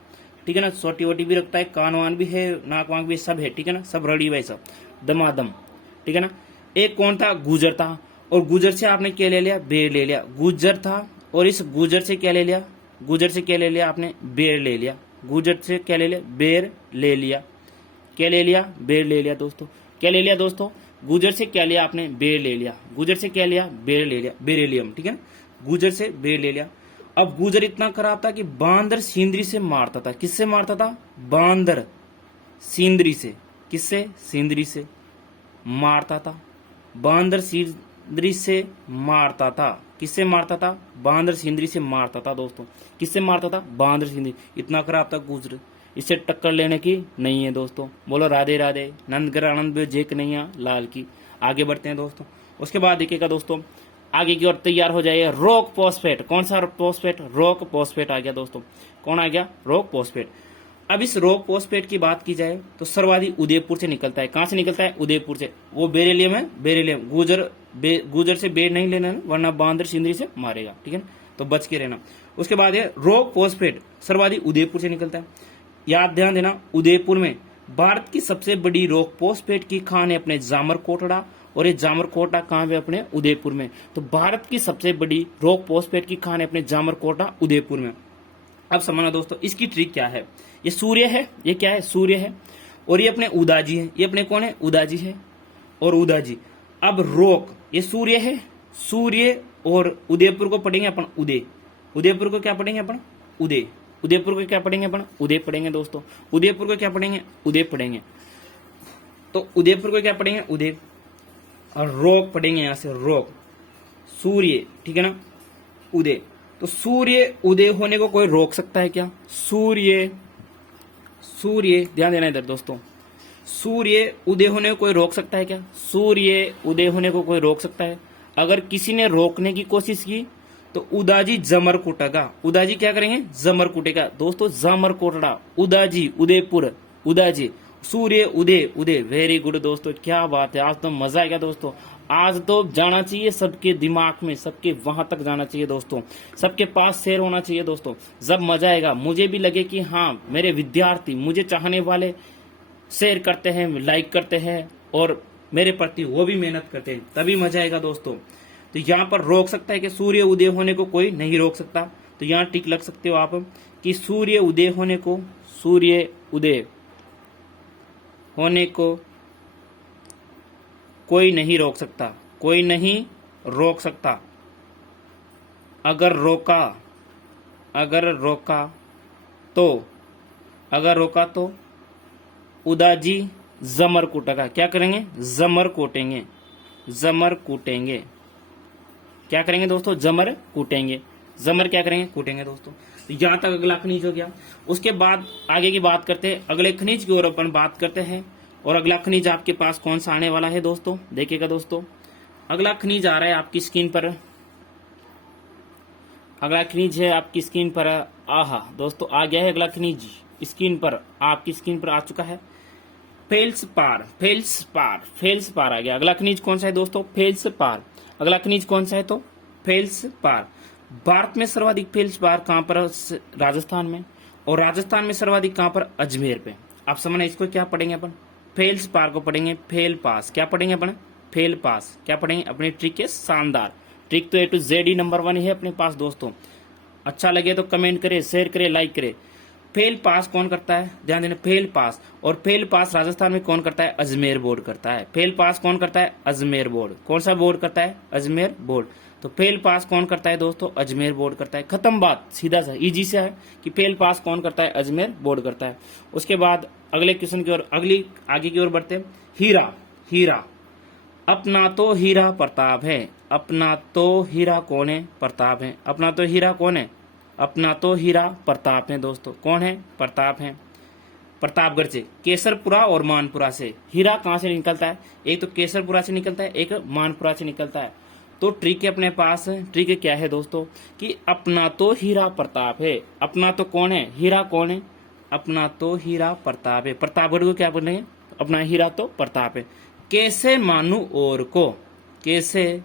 ठीक है ना। सोटी वोटी भी रखता है, कान वान भी है, नाक वाक भी सब है, ठीक है ना। सब रेडी भाई साहब, दमादम, ठीक है ना। एक कौन था? गुजर था। और गुजर से आपने क्या ले लिया? बेर ले लिया। गुजर था और इस गुजर से क्या ले लिया? गुजर से क्या ले लिया आपने? बेर ले लिया। गुजर से क्या ले लिया? बेर ले लिया। क्या ले लिया? बेर ले लिया दोस्तों। क्या ले लिया दोस्तों? गुजर से क्या लिया आपने? बेर ले लिया। गुजर से क्या लिया? बेर ले लिया, बेरेलियम, ठीक है ना। गुजर से बेर ले लिया। अब गुजर इतना खराब था कि बांदर सींदरी से मारता था। किससे मारता था? बांदर सींदरी से। किससे? सींदरी से मारता था। बांदर सींदरी से मारता था। किससे मारता था? बांदर सींदरी से मारता था दोस्तों। किससे मारता था? बांदर सींदरी। इतना खराब था गुजर, इससे टक्कर लेने की नहीं है दोस्तों। बोलो राधे राधे, नंदगर आनंद जेक नैया लाल की। आगे बढ़ते हैं दोस्तों। उसके बाद देखिएगा दोस्तों, आगे की ओर तैयार हो जाइए। Rock phosphate. कौन सा फॉस्फेट? रॉक फॉस्फेट आ गया दोस्तों। कौन आ गया? Rock phosphate. अब इस रॉक फॉस्फेट की बात की जाए तो सर्वाधिक उदयपुर से निकलता है। कहां से निकलता है? उदयपुर से। वो बेरेलियम है, बेरेलियम। गुजर से बेर नहीं लेना, वरना बांदर सिंदरी से मारेगा, ठीक है ना, तो बच के रहना। उसके बाद है रॉक फॉस्फेट सर्वाधिक उदयपुर से निकलता है। याद ध्यान देना, उदयपुर में भारत की सबसे बड़ी रॉक फॉस्फेट की खान है अपने जामर कोटड़ा। और ये जामर कोटा कहां पे? अपने उदयपुर में। तो भारत की सबसे बड़ी रॉक फॉस्फेट की खान है अपने जामर कोटा उदयपुर में। अब समझना दोस्तों, इसकी ट्रिक क्या है। ये सूर्य है, ये क्या है? सूर्य है। और ये अपने उदाजी है। ये अपने कौन है? उदाजी है और उदाजी। अब रॉक, ये सूर्य है, सूर्य और उदयपुर को पढ़ेंगे अपन उदय। उदयपुर को क्या पढ़ेंगे अपन? उदय। उदयपुर को क्या पढ़ेंगे अपन? उदय पढ़ेंगे दोस्तों। उदयपुर को क्या पढ़ेंगे? उदय पढ़ेंगे। तो उदयपुर को क्या पढ़ेंगे? उदय। और रॉक पढ़ेंगे यहां से, रॉक, सूर्य, ठीक है ना, उदय। तो सूर्य उदय होने को कोई रोक सकता है क्या? सूर्य, सूर्य ध्यान देना इधर दोस्तों, सूर्य उदय होने को कोई रोक सकता है क्या? सूर्य उदय होने को कोई रोक सकता है? अगर किसी ने रोकने की कोशिश की तो उदाजी जमर कुटेगा। उदाजी क्या करेंगे? जमर कुटेगा दोस्तों। जमर कोटड़ा, उदाजी, उदयपुर, उदाजी, सूर्य उदय, उदय। वेरी गुड दोस्तों, क्या बात है, आज तो मजा आएगा दोस्तों। आज तो जाना चाहिए सबके दिमाग में, सबके वहां तक जाना चाहिए दोस्तों, सबके पास शेयर होना चाहिए दोस्तों। जब मजा आएगा, मुझे भी लगे कि हाँ मेरे विद्यार्थी, मुझे चाहने वाले शेयर करते हैं, लाइक करते हैं और मेरे प्रति वो भी मेहनत करते हैं, तभी मजा आएगा दोस्तों। तो यहाँ पर रोक सकता है कि सूर्य उदय होने को कोई नहीं रोक सकता। तो यहाँ टिक लग सकते हो आप कि सूर्य उदय होने को, सूर्य उदय होने को कोई नहीं रोक सकता, कोई नहीं रोक सकता। अगर रोका, अगर रोका तो, अगर रोका तो उदाजी जमर कूटेगा। क्या करेंगे? जमर कूटेंगे, जमर कूटेंगे। क्या करेंगे दोस्तों? जमर कूटेंगे। जमर क्या करेंगे? कूटेंगे दोस्तों। तो यहां तक अगला खनिज हो गया। उसके बाद आगे की बात करते हैं, अगले खनिज की ओर अपन बात करते हैं। और अगला खनिज आपके पास कौन सा आने वाला है दोस्तों? देखिएगा दोस्तों, अगला खनिज आ रहा है आपकी स्क्रीन पर। अगला खनिज है आपकी स्क्रीन पर, आहा दोस्तों आ गया है अगला खनिज स्क्रीन पर, आपकी स्क्रीन पर आ चुका है। फेल्सपार, फेल्सपार, फेल्सपार आ गया। अगला खनिज कौन सा है दोस्तों? फेल्सपार। अगला खनिज कौन सा है? तो फेल्सपार। भारत में सर्वाधिक फेल्सपार कहां पर? राजस्थान में। और राजस्थान में सर्वाधिक कहां पर? अजमेर पे। आप समझना, इसको क्या पढ़ेंगे अपन? फेल्सपार को पढ़ेंगे फेल पास। क्या पढ़ेंगे अपन? Fail pass. क्या पढ़ेंगे? अपनी ट्रिक है शानदार। ट्रिक तो A to Z he number 1 है अपने पास दोस्तों। अच्छा लगे तो कमेंट करे, शेयर करे, लाइक करे। फेल पास कौन करता है? ध्यान देना, फेल पास। और फेल पास राजस्थान में कौन करता है? अजमेर बोर्ड करता है। फेल पास कौन करता है? अजमेर बोर्ड। कौन सा बोर्ड करता है? अजमेर बोर्ड। तो फेल पास कौन करता है दोस्तों? अजमेर बोर्ड करता है। खत्म बात, सीधा सा इजी सा है कि फेल पास कौन करता है? अजमेर बोर्ड करता है। उसके बाद अगले क्वेश्चन की ओर, अगली आगे की ओर बढ़ते हैं। हीरा, हीरा, अपना तो हीरा प्रताप है। अपना तो हीरा कौन है? प्रताप है। अपना तो हीरा कौन है? अपना तो हीरा प्रताप है दोस्तों। कौन है? प्रताप है। प्रतापगढ़ से, केसरपुरा और मानपुरा से। हीरा कहां से निकलता है? एक तो केसरपुरा से निकलता है, एक मानपुरा से निकलता है। तो ट्रिक है अपने पास, ट्रिक क्या है दोस्तों कि अपना तो हीरा प्रताप है। अपना तो कौन है? हीरा कौन है? अपना तो हीरा प्रताप है। प्रतापगढ़ को क्या बोलेंगे? अपना हीरा तो प्रताप है। कैसे मानू और को, कैसे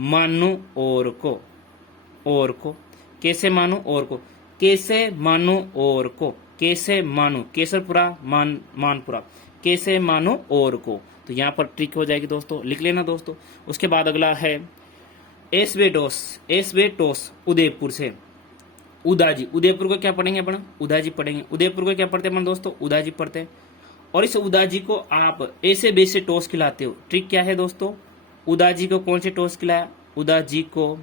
मानू और को, और को, कैसे मानू और को, कैसे मानू और को, कैसे मानू, केसरपुरा मानपुरा, कैसे मानू और को। तो यहाँ पर ट्रिक हो जाएगी दोस्तों, लिख लेना दोस्तों। उसके बाद अगला है एसबेटोस उदयपुर से उदाजी। उदयपुर को क्या पढ़ेंगे अपन, उदाजी पढ़ेंगे। उदयपुर को क्या पढ़ते हैं अपन दोस्तों, उदाजी पढ़ते हैं। और इस उदाजी को आप ऐसे बेसे टोस खिलाते हो। ट्रिक क्या है दोस्तों, उदाजी को कौन से टोस खिलाया, उदाजी को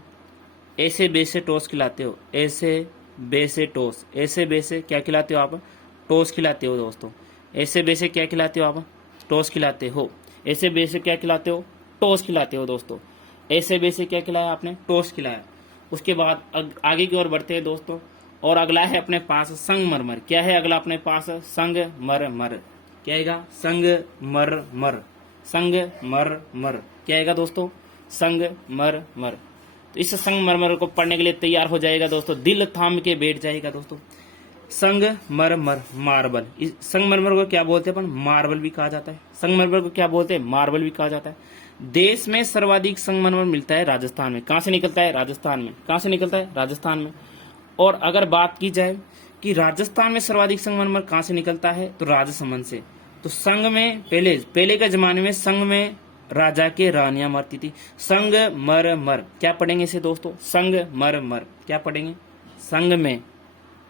ऐसे बेसे टोस खिलाते हो, ऐसे बेसे टोस, ऐसे बेसे क्या खिलाते हो आप, टोस खिलाते हो दोस्तों। ऐसे बेसे क्या खिलाते हो आप, टोस खिलाते हो। ऐसे बेसे क्या खिलाते हो, टोस खिलाते हो दोस्तों। ऐसे बेसे क्या खिलाया आपने, टोस खिलाया। उसके बाद आगे की ओर बढ़ते हैं दोस्तों, और अगला है अपने पास संगमरमर। क्या है अगला अपने पास, संगमरमर। क्या आएगा, संगमरमर, संगमरमर। क्या आएगा दोस्तों, संगमरमर। तो इस संगमरमर को पढ़ने के लिए तैयार हो जाएगा दोस्तों, दिल थाम के बैठ जाएगा दोस्तों। संगमरमर, मार्बल। इस संगमरमर को क्या बोलते हैं अपन, मार्बल भी कहा जाता है। संगमरमर को क्या बोलते हैं, मार्बल भी कहा जाता है। देश में सर्वाधिक संगमरमर मिलता है राजस्थान में। कहां से निकलता है, राजस्थान में। कहां से निकलता है, राजस्थान में। और अगर बात की जाए कि राजस्थान में सर्वाधिक संगमरमर कहां से निकलता है, तो राजसमंद से। तो संग में पहले के जमाने में संग में राजा के रानियां मरती थी। संगमरमर क्या पढ़ेंगे इसे दोस्तों, संगमरमर। क्या पढ़ेंगे, संग में,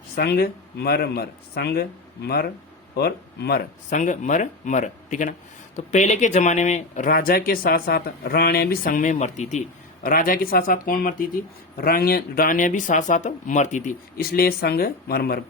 संगमरमर, संगमर और मर, संगमरमर। ठीक है ना। तो पहले के जमाने में राजा के साथ साथ रानियां भी संग में मरती थी। राजा के साथ साथ कौन मरती थी, रानियां भी साथ साथ मरती थी, इसलिए संगमरमर।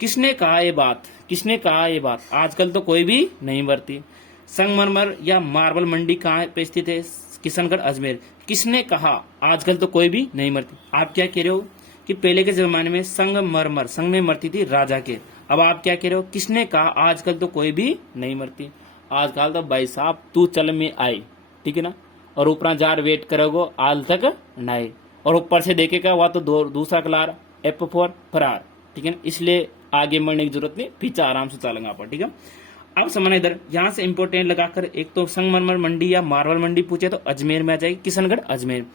किसने कहा ये बात, किसने कहा ये बात, आजकल तो कोई भी नहीं मरती। संगमरमर या मार्बल मंडी कहाँ पे स्थित है, किशनगढ़ अजमेर। किसने कहा आजकल तो कोई भी नहीं मरती। आप क्या कह रहे हो कि पहले के जमाने में संगमरमर संग में मरती थी राजा के। अब आप क्या कह रहे हो, किसने कहा आजकल तो कोई भी नहीं मरती। आजकल तो भाई साहब तू चल में आए, ठीक है ना। और ऊपर जार वेट करोगे आल तक नाए, और ऊपर से देखेगा वह तो दूसरा कलार एफ फॉर फरार। ठीक है ना, इसलिए आगे बढ़ने की जरूरत नहीं, पीछे आराम से चलेंगे आप। ठीक है, अब समझना इधर, यहाँ से इंपोर्टेंट लगाकर एक तो संगमरमर मंडी या मार्बल मंडी पूछे तो अजमेर में आ जाएगी, किशनगढ़ अजमेर।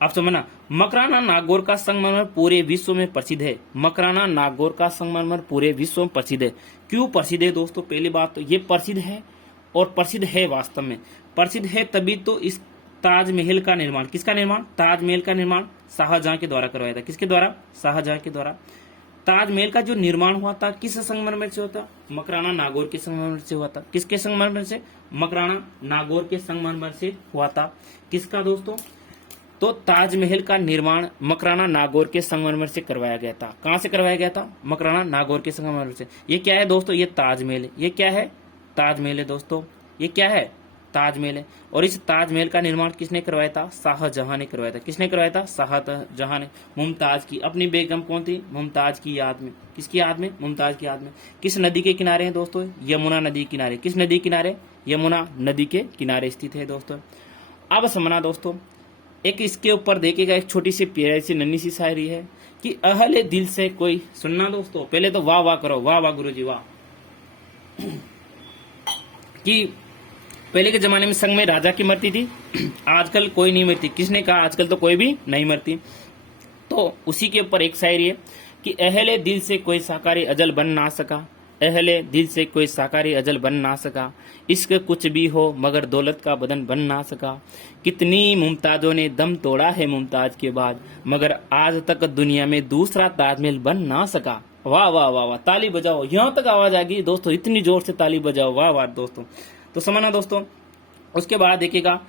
आप समझना, मकराना नागौर का संगमरमर पूरे विश्व में प्रसिद्ध है। मकराना नागौर का संगमरमर पूरे विश्व में प्रसिद्ध है। क्यों प्रसिद्ध है दोस्तों, पहली बात तो ये प्रसिद्ध है, और प्रसिद्ध है वास्तव में प्रसिद्ध है तभी तो इस ताजमहल का निर्माण, किसका निर्माण, ताजमहल का निर्माण शाहजहां के द्वारा करवाया था। किसके द्वारा, शाहजहां के द्वारा। ताजमहल का जो निर्माण हुआ था किस संगमरमर से होता, मकराना नागौर के संगमरमर से हुआ था। किसके संगमरमर से, मकराना नागौर के संगमरमर से हुआ था। किसका दोस्तों, तो ताजमहल का निर्माण मकराना नागौर के संगमरमर से करवाया गया था। कहां से करवाया गया था, मकराना नागौर के संगमरमर से। ये क्या है दोस्तों, ये ताजमहल है। ये क्या है, ताजमहल है दोस्तों। ये क्या है, ताजमहल है। और इस ताजमहल का निर्माण किसने करवाया था, शाहजहां ने करवाया था। किसने करवाया था, शाहजहां ने। मुमताज की, अपनी बेगम कौन थी, मुमताज की याद में। किसकी याद में, मुमताज की याद में। किस नदी के किनारे है दोस्तों, यमुना नदी के किनारे। किस नदी के किनारे, यमुना नदी के किनारे स्थित है दोस्तों। अब समझना दोस्तों, एक इसके ऊपर देखिएगा, एक छोटी सी प्यारी सी नन्ही सी शायरी है कि अहले दिल से कोई, सुनना दोस्तों, पहले तो वाह वाह करो, वाह वाह गुरुजी वाह। कि पहले के जमाने में संग में राजा की मरती थी, आजकल कोई नहीं मरती। किसने कहा आजकल तो कोई भी नहीं मरती। तो उसी के ऊपर एक शायरी है कि अहले दिल से कोई साकारी अजल बन ना सका, अहले दिल से कोई साकारी अजल बन ना सका, इश्क कुछ भी हो मगर दौलत का बदन बन ना सका। कितनी मुमताजों ने दम तोड़ा है मुमताज के बाद, मगर आज तक दुनिया में दूसरा ताजमहल बन ना सका। वाह वाह वाह वाह, ताली बजाओ, यहाँ तक आवाज आ गई दोस्तों, इतनी जोर से ताली बजाओ, वाह वाह दोस्तों। तो समझना दोस्तों, उसके बाद देखिएगा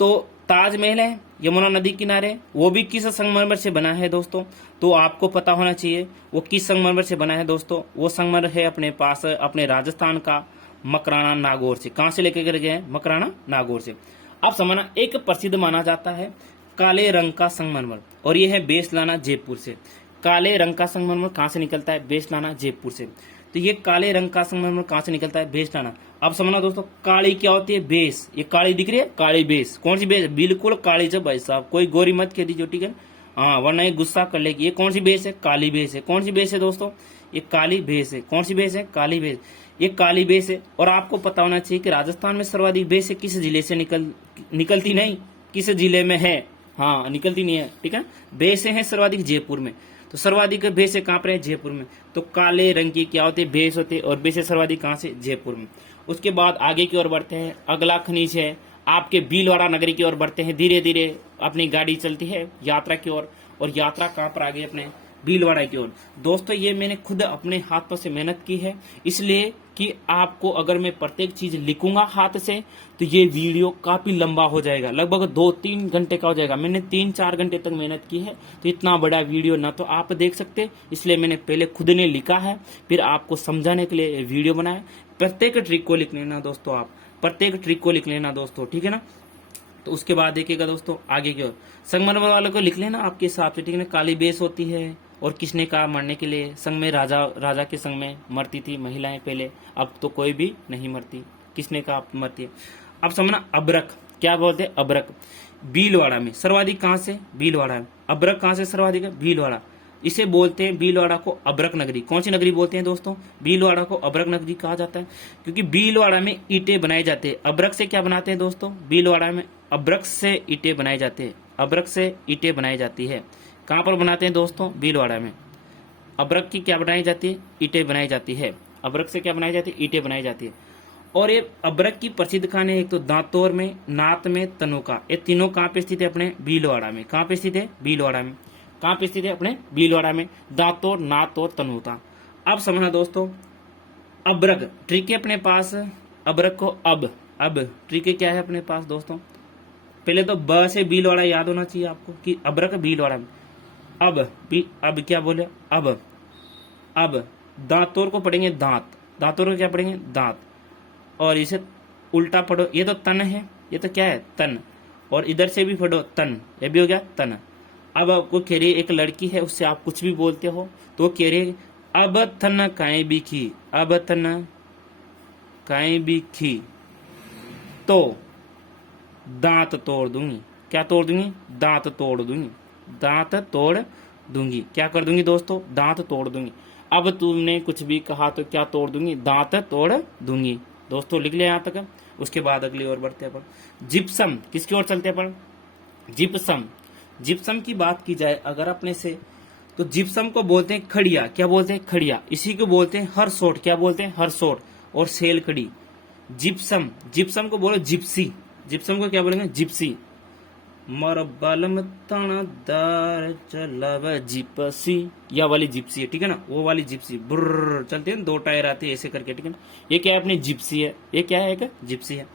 तो ताजमहल है यमुना नदी किनारे, वो भी किस संगमरमर से बना है दोस्तों, तो आपको पता होना चाहिए वो किस संगमरमर से बना है दोस्तों। वो संगमरमर है अपने पास, अपने राजस्थान का मकराना नागौर से। कहां से लेकर गए हैं, मकराना नागौर से। अब समझना, एक प्रसिद्ध माना जाता है काले रंग का संगमरमर, और ये है बेसलाना जयपुर से। काले रंग का संगमरमर कहां से निकलता है, बेसलाना जयपुर से। तो ये काले रंग का संगमरमर कहां से निकलता है, बेसलाना। अब समझना दोस्तों, काली क्या होती है, बेस। ये काली दिख रही है, काली बेस। कौन सी बेस, बिल्कुल काली जब भाई साहब, कोई गोरी मत कह दीजिए, ठीक है। हाँ, वरना ये गुस्सा कर लेगी। ये कौन सी बेस है, काली बेस है। कौन सी बेस है दोस्तों, ये काली भैंस है। कौन सी भैंस है? काली भैंस। ये काली भैंस है। और आपको पता होना चाहिए कि राजस्थान में सर्वाधिक भैंसें किस जिले से निकलती नहीं, किस जिले में है, हाँ निकलती नहीं है, ठीक है। भैंसें हैं सर्वाधिक जयपुर में, तो सर्वाधिक भैंसें कहाँ पर है? जयपुर में। तो काले रंग की क्या होती है? भैंस होती है। और भैंसें सर्वाधिक कहाँ से? जयपुर में। उसके बाद आगे की ओर बढ़ते हैं। अगला खनिज है आपके भीलवाड़ा नगरी की ओर बढ़ते हैं। धीरे धीरे अपनी गाड़ी चलती है यात्रा की ओर। और यात्रा कहाँ पर आ गई? अपने भीलवाड़ा की ओर। दोस्तों ये मैंने खुद अपने हाथों से मेहनत की है, इसलिए कि आपको अगर मैं प्रत्येक चीज लिखूंगा हाथ से तो ये वीडियो काफी लंबा हो जाएगा, लगभग 2-3 घंटे का हो जाएगा। मैंने 3-4 घंटे तक मेहनत की है, तो इतना बड़ा वीडियो ना तो आप देख सकते, इसलिए मैंने पहले खुद ने लिखा है, फिर आपको समझाने के लिए वीडियो बनाया। प्रत्येक ट्रिक को लिख लेना दोस्तों, आप प्रत्येक ट्रिक को लिख लेना दोस्तों, ठीक है ना। तो उसके बाद देखिएगा दोस्तों आगे की ओर, संगमरमर वालों को लिख लेना आपके हिसाब से, ठीक है ना। काली बेस होती है। और किसने कहा मरने के लिए? संग में राजा के संग में मरती थी महिलाएं पहले, अब तो कोई भी नहीं मरती। किसने कहा मरती है? अब समझना, अबरक क्या बोलते हैं? अबरक भीलवाड़ा में सर्वाधिक कहाँ से? भीलवाड़ा में। अबरक कहाँ से सर्वाधिक है? भीलवाड़ा। इसे बोलते हैं भीलवाड़ा को अबरक नगरी। कौन सी नगरी बोलते हैं दोस्तों? भीलवाड़ा को अबरक नगरी कहा जाता है, क्योंकि भीलवाड़ा में ईंटें बनाए जाते हैं। अबरक से क्या बनाते हैं दोस्तों? भीलवाड़ा में अबरक से ईंटें बनाए जाते हैं। अबरक से ईंटें बनाई जाती है। कहाँ पर बनाते हैं दोस्तों? भीलवाड़ा में। अबरक की क्या बनाई जाती है? ईंटें बनाई जाती है। अबरक से क्या बनाई जाती है? ईंटें बनाई जाती है। और ये अबरक की प्रसिद्ध खाने एक तो दांतोर में, नात में, तनुका, ये तीनों कहाँ पे स्थित है? अपने भीलवाड़ा में। कहाँ पे स्थित है? भीलवाड़ा में। कहाँ पे स्थित है? अपने भीलवाड़ा में। दांतोर, नात और तनुका। अब समझना दोस्तों, अबरक ट्रिक है अपने पास। अबरक को अब ट्रिक क्या है अपने पास दोस्तों? पहले तो ब से भीलवाड़ा याद होना चाहिए आपको कि अबरक भीलवाड़ा में। अब क्या बोले? अब दांतोर को पढ़ेंगे दांत। दांतोर को क्या पढ़ेंगे? दांत। और इसे उल्टा पढ़ो, ये तो तन है, ये तो क्या है? तन। और इधर से भी पढ़ो तन, ये भी हो गया तन। अब आपको कह रही एक लड़की है, उससे आप कुछ भी बोलते हो तो कह रही अब तन काए भी खी, अब तन काए भी खी तो दांत तोड़ दूंगी। क्या तोड़ दूंगी? दांत तोड़ दूंगी। दांत तोड़ दूंगी। क्या कर दूंगी दोस्तों? दांत तोड़ दूंगी। अब तुमने कुछ भी कहा तो क्या तोड़ दूंगी? दांत तोड़ दूंगी। दोस्तों लिख ले यहाँ तक। उसके बाद अगली ओर बढ़ते हैं अपन। जिप्सम किसकी ओर चलते हैं अपन? जिप्सम। जिप्सम की बात की जाए अगर अपने से, तो जिप्सम को बोलते हैं खड़िया। क्या बोलते हैं? खड़िया। इसी को बोलते हैं हर सोट। क्या बोलते हैं? हर सोट। और सेल खड़ी। जिप्सम। जिप्सम को बोलो जिप्सी। जिप्सम को क्या बोलेंगे? जिप्सी। मर बलम तणदार चलाव जिप्सी, या वाली जिप्सी है, ठीक है ना। वो वाली जिप्सी बुर्र चलती है ना, 2 टायर आते हैं ऐसे करके, ठीक है ना। ये क्या है? अपनी जिप्सी है। ये क्या है? एक जिप्सी है।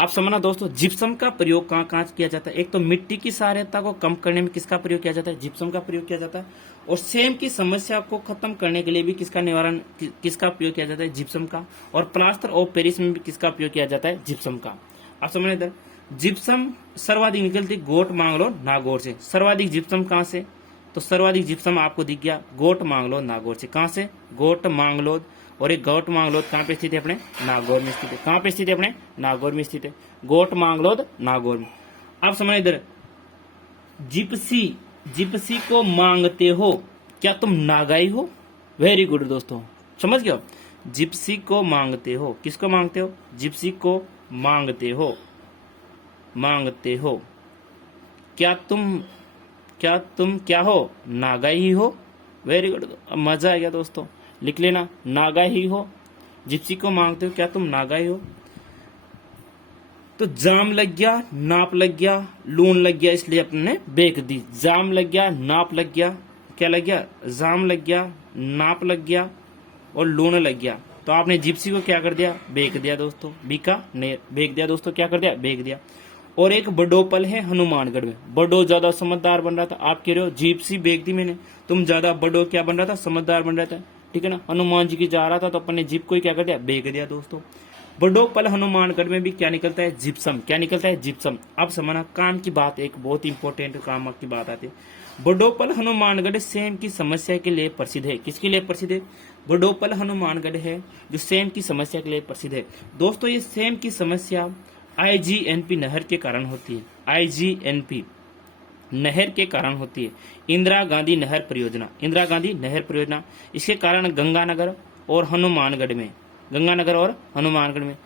अब समझना दोस्तों, जिप्सम का प्रयोग कहाँ कहाँ किया जाता है? एक तो मिट्टी की क्षारीयता को कम करने में किसका प्रयोग किया जाता है? जिप्सम का प्रयोग किया जाता है। और सेम की समस्या को खत्म करने के लिए भी किसका निवारण, किसका प्रयोग किया जाता है? जिप्सम का। और प्लास्टर ऑफ पेरिस में भी किसका प्रयोग किया जाता है? जिप्सम का। अब समझना इधर, जिप्सम सर्वाधिक निकलती गोट मांगलोद नागौर से। सर्वाधिक जिप्सम कहाँ से? तो सर्वाधिक जिप्सम आपको दिख गया गोट मांगलोद नागौर से। कहाँ से? गोट मांगलोद। और एक गोट मांगलोद कहाँ पे स्थित है? अपने नागौर में स्थित है। कहाँ पे स्थित है? अपने नागौर में स्थित है। गोट मांगलोद नागौर में। अब समझ इधर, जिप्सी। जिप्सी को मांगते हो, क्या तुम नागाई हो? वेरी गुड दोस्तों, समझ गए। जिप्सी को मांगते हो, किसको मांगते हो? जिप्सी को मांगते हो। मांगते हो, क्या तुम क्या हो? नागाई ही हो। वेरी गुड, मजा आ गया दोस्तों, लिख लेना नागाई ही हो। जिप्सी को मांगते हो, क्या तुम नागाई हो? तो जाम लग गया, नाप लग गया, लून लग गया, इसलिए अपने बेक दी। जाम लग गया, नाप लग गया, क्या लग गया? जाम लग गया, नाप लग गया और लून लग गया। तो आपने जिप्सी को क्या कर दिया? बेक दिया दोस्तों। बीकानेर बेक दिया दोस्तों। क्या कर दिया? बेक दिया। और एक बड़ो पल है हनुमानगढ़ में। बड़ो ज्यादा समझदार बन रहा था। आप कह रहे हो जिप्सी बेक दी मैंने, तुम ज्यादा बड़ो क्या बन रहा था? समझदार बन रहा था, ठीक है ना। हनुमान जी की जा रहा था तो अपन ने जीप को ही क्या कर दिया? बेक दिया दोस्तों। बड़ो पल हनुमानगढ़ में भी क्या निकलता है? जिप्सम। क्या निकलता है? जिप्सम। अब समझना, काम की बात, एक बहुत इंपॉर्टेंट काम की बात आती है। बड़ोपल हनुमानगढ़ सेम की समस्या के लिए प्रसिद्ध है। किसके लिए प्रसिद्ध है? बड़ोपल हनुमानगढ़ है जो सेम की समस्या के लिए प्रसिद्ध है। दोस्तों ये सेम की समस्या IGNP नहर के कारण होती है। IGNP नहर के कारण होती है। इंदिरा गांधी नहर परियोजना, इंदिरा गांधी नहर परियोजना, इसके कारण गंगानगर और हनुमानगढ़ में, गंगानगर और हनुमानगढ़ में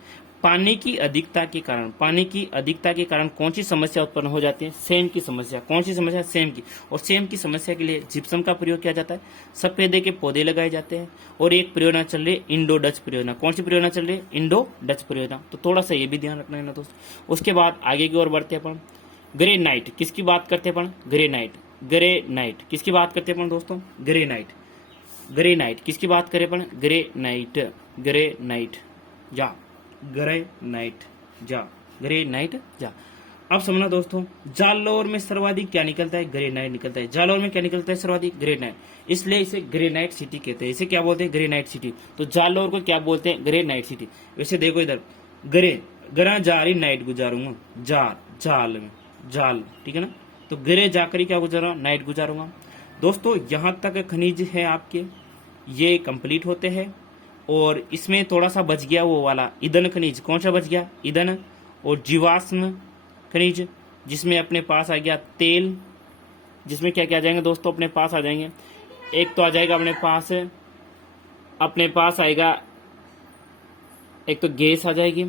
पानी की अधिकता के कारण, पानी की अधिकता के कारण कौन सी समस्या उत्पन्न हो जाती है? सेम की समस्या। कौन सी समस्या? सेम की। और सेम की समस्या के लिए जिप्सम का प्रयोग किया जाता है, सफेदे के पौधे लगाए जाते हैं, और एक परियोजना चल रही है इंडो डच परियोजना। कौन सी परियोजना चल रही है? इंडो डच परियोजना। तो थोड़ा सा ये भी ध्यान रखना है ना दोस्तों। उसके बाद आगे की ओर बढ़ते हैं अपन। ग्रेनाइट, किसकी बात करते हैं अपन? ग्रेनाइट, ग्रेनाइट किसकी बात करते हैं अपन दोस्तों? ग्रेनाइट, ग्रेनाइट किसकी बात करें अपन? ग्रेनाइट, ग्रेनाइट जा, ग्रेनाइट जा, ग्रेनाइट जा। अब समझना दोस्तों, जालौर में सर्वाधिक क्या निकलता है? ग्रेनाइट निकलता है। जालौर में क्या निकलता है सर्वाधिक? ग्रेनाइट। इसलिए इसे ग्रेनाइट सिटी कहते हैं। इसे क्या बोलते हैं? Granite city. तो जालौर को क्या बोलते हैं? Granite city. वैसे देखो इधर, गरा जा रही नाइट गुजारूंगा, जार, जाल में, जाल, ठीक है ना। तो गरे जाकर ही क्या गुजारूंगा? नाइट गुजारूंगा। दोस्तों यहां तक खनिज है आपके, ये कंप्लीट होते हैं। और इसमें थोड़ा सा बच गया वो वाला ईंधन खनिज। कौन सा बच गया? ईंधन और जीवाश्म खनिज, जिसमें अपने पास आ गया तेल, जिसमें क्या क्या आ जाएंगे दोस्तों अपने पास आ जाएंगे? एक तो आ जाएगा अपने पास आएगा, एक तो गैस आ जाएगी,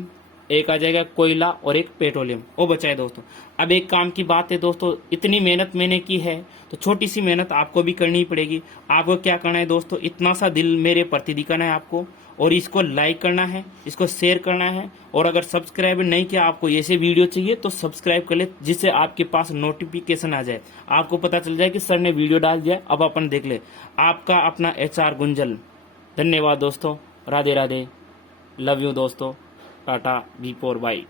एक आ जाएगा कोयला, और एक पेट्रोलियम। वो बचा है दोस्तों। अब एक काम की बात है दोस्तों, इतनी मेहनत मैंने की है तो छोटी सी मेहनत आपको भी करनी पड़ेगी। आपको क्या करना है दोस्तों? इतना सा दिल मेरे प्रति दिखाना है आपको, और इसको लाइक करना है, इसको शेयर करना है। और अगर सब्सक्राइब नहीं किया, आपको ऐसे वीडियो चाहिए तो सब्सक्राइब कर ले, जिससे आपके पास नोटिफिकेशन आ जाए, आपको पता चल जाए कि सर ने वीडियो डाल दिया, अब अपन देख ले। आपका अपना HR गुंजल। धन्यवाद दोस्तों, राधे राधे, लव यू दोस्तों, टाटा, बी4 बाई।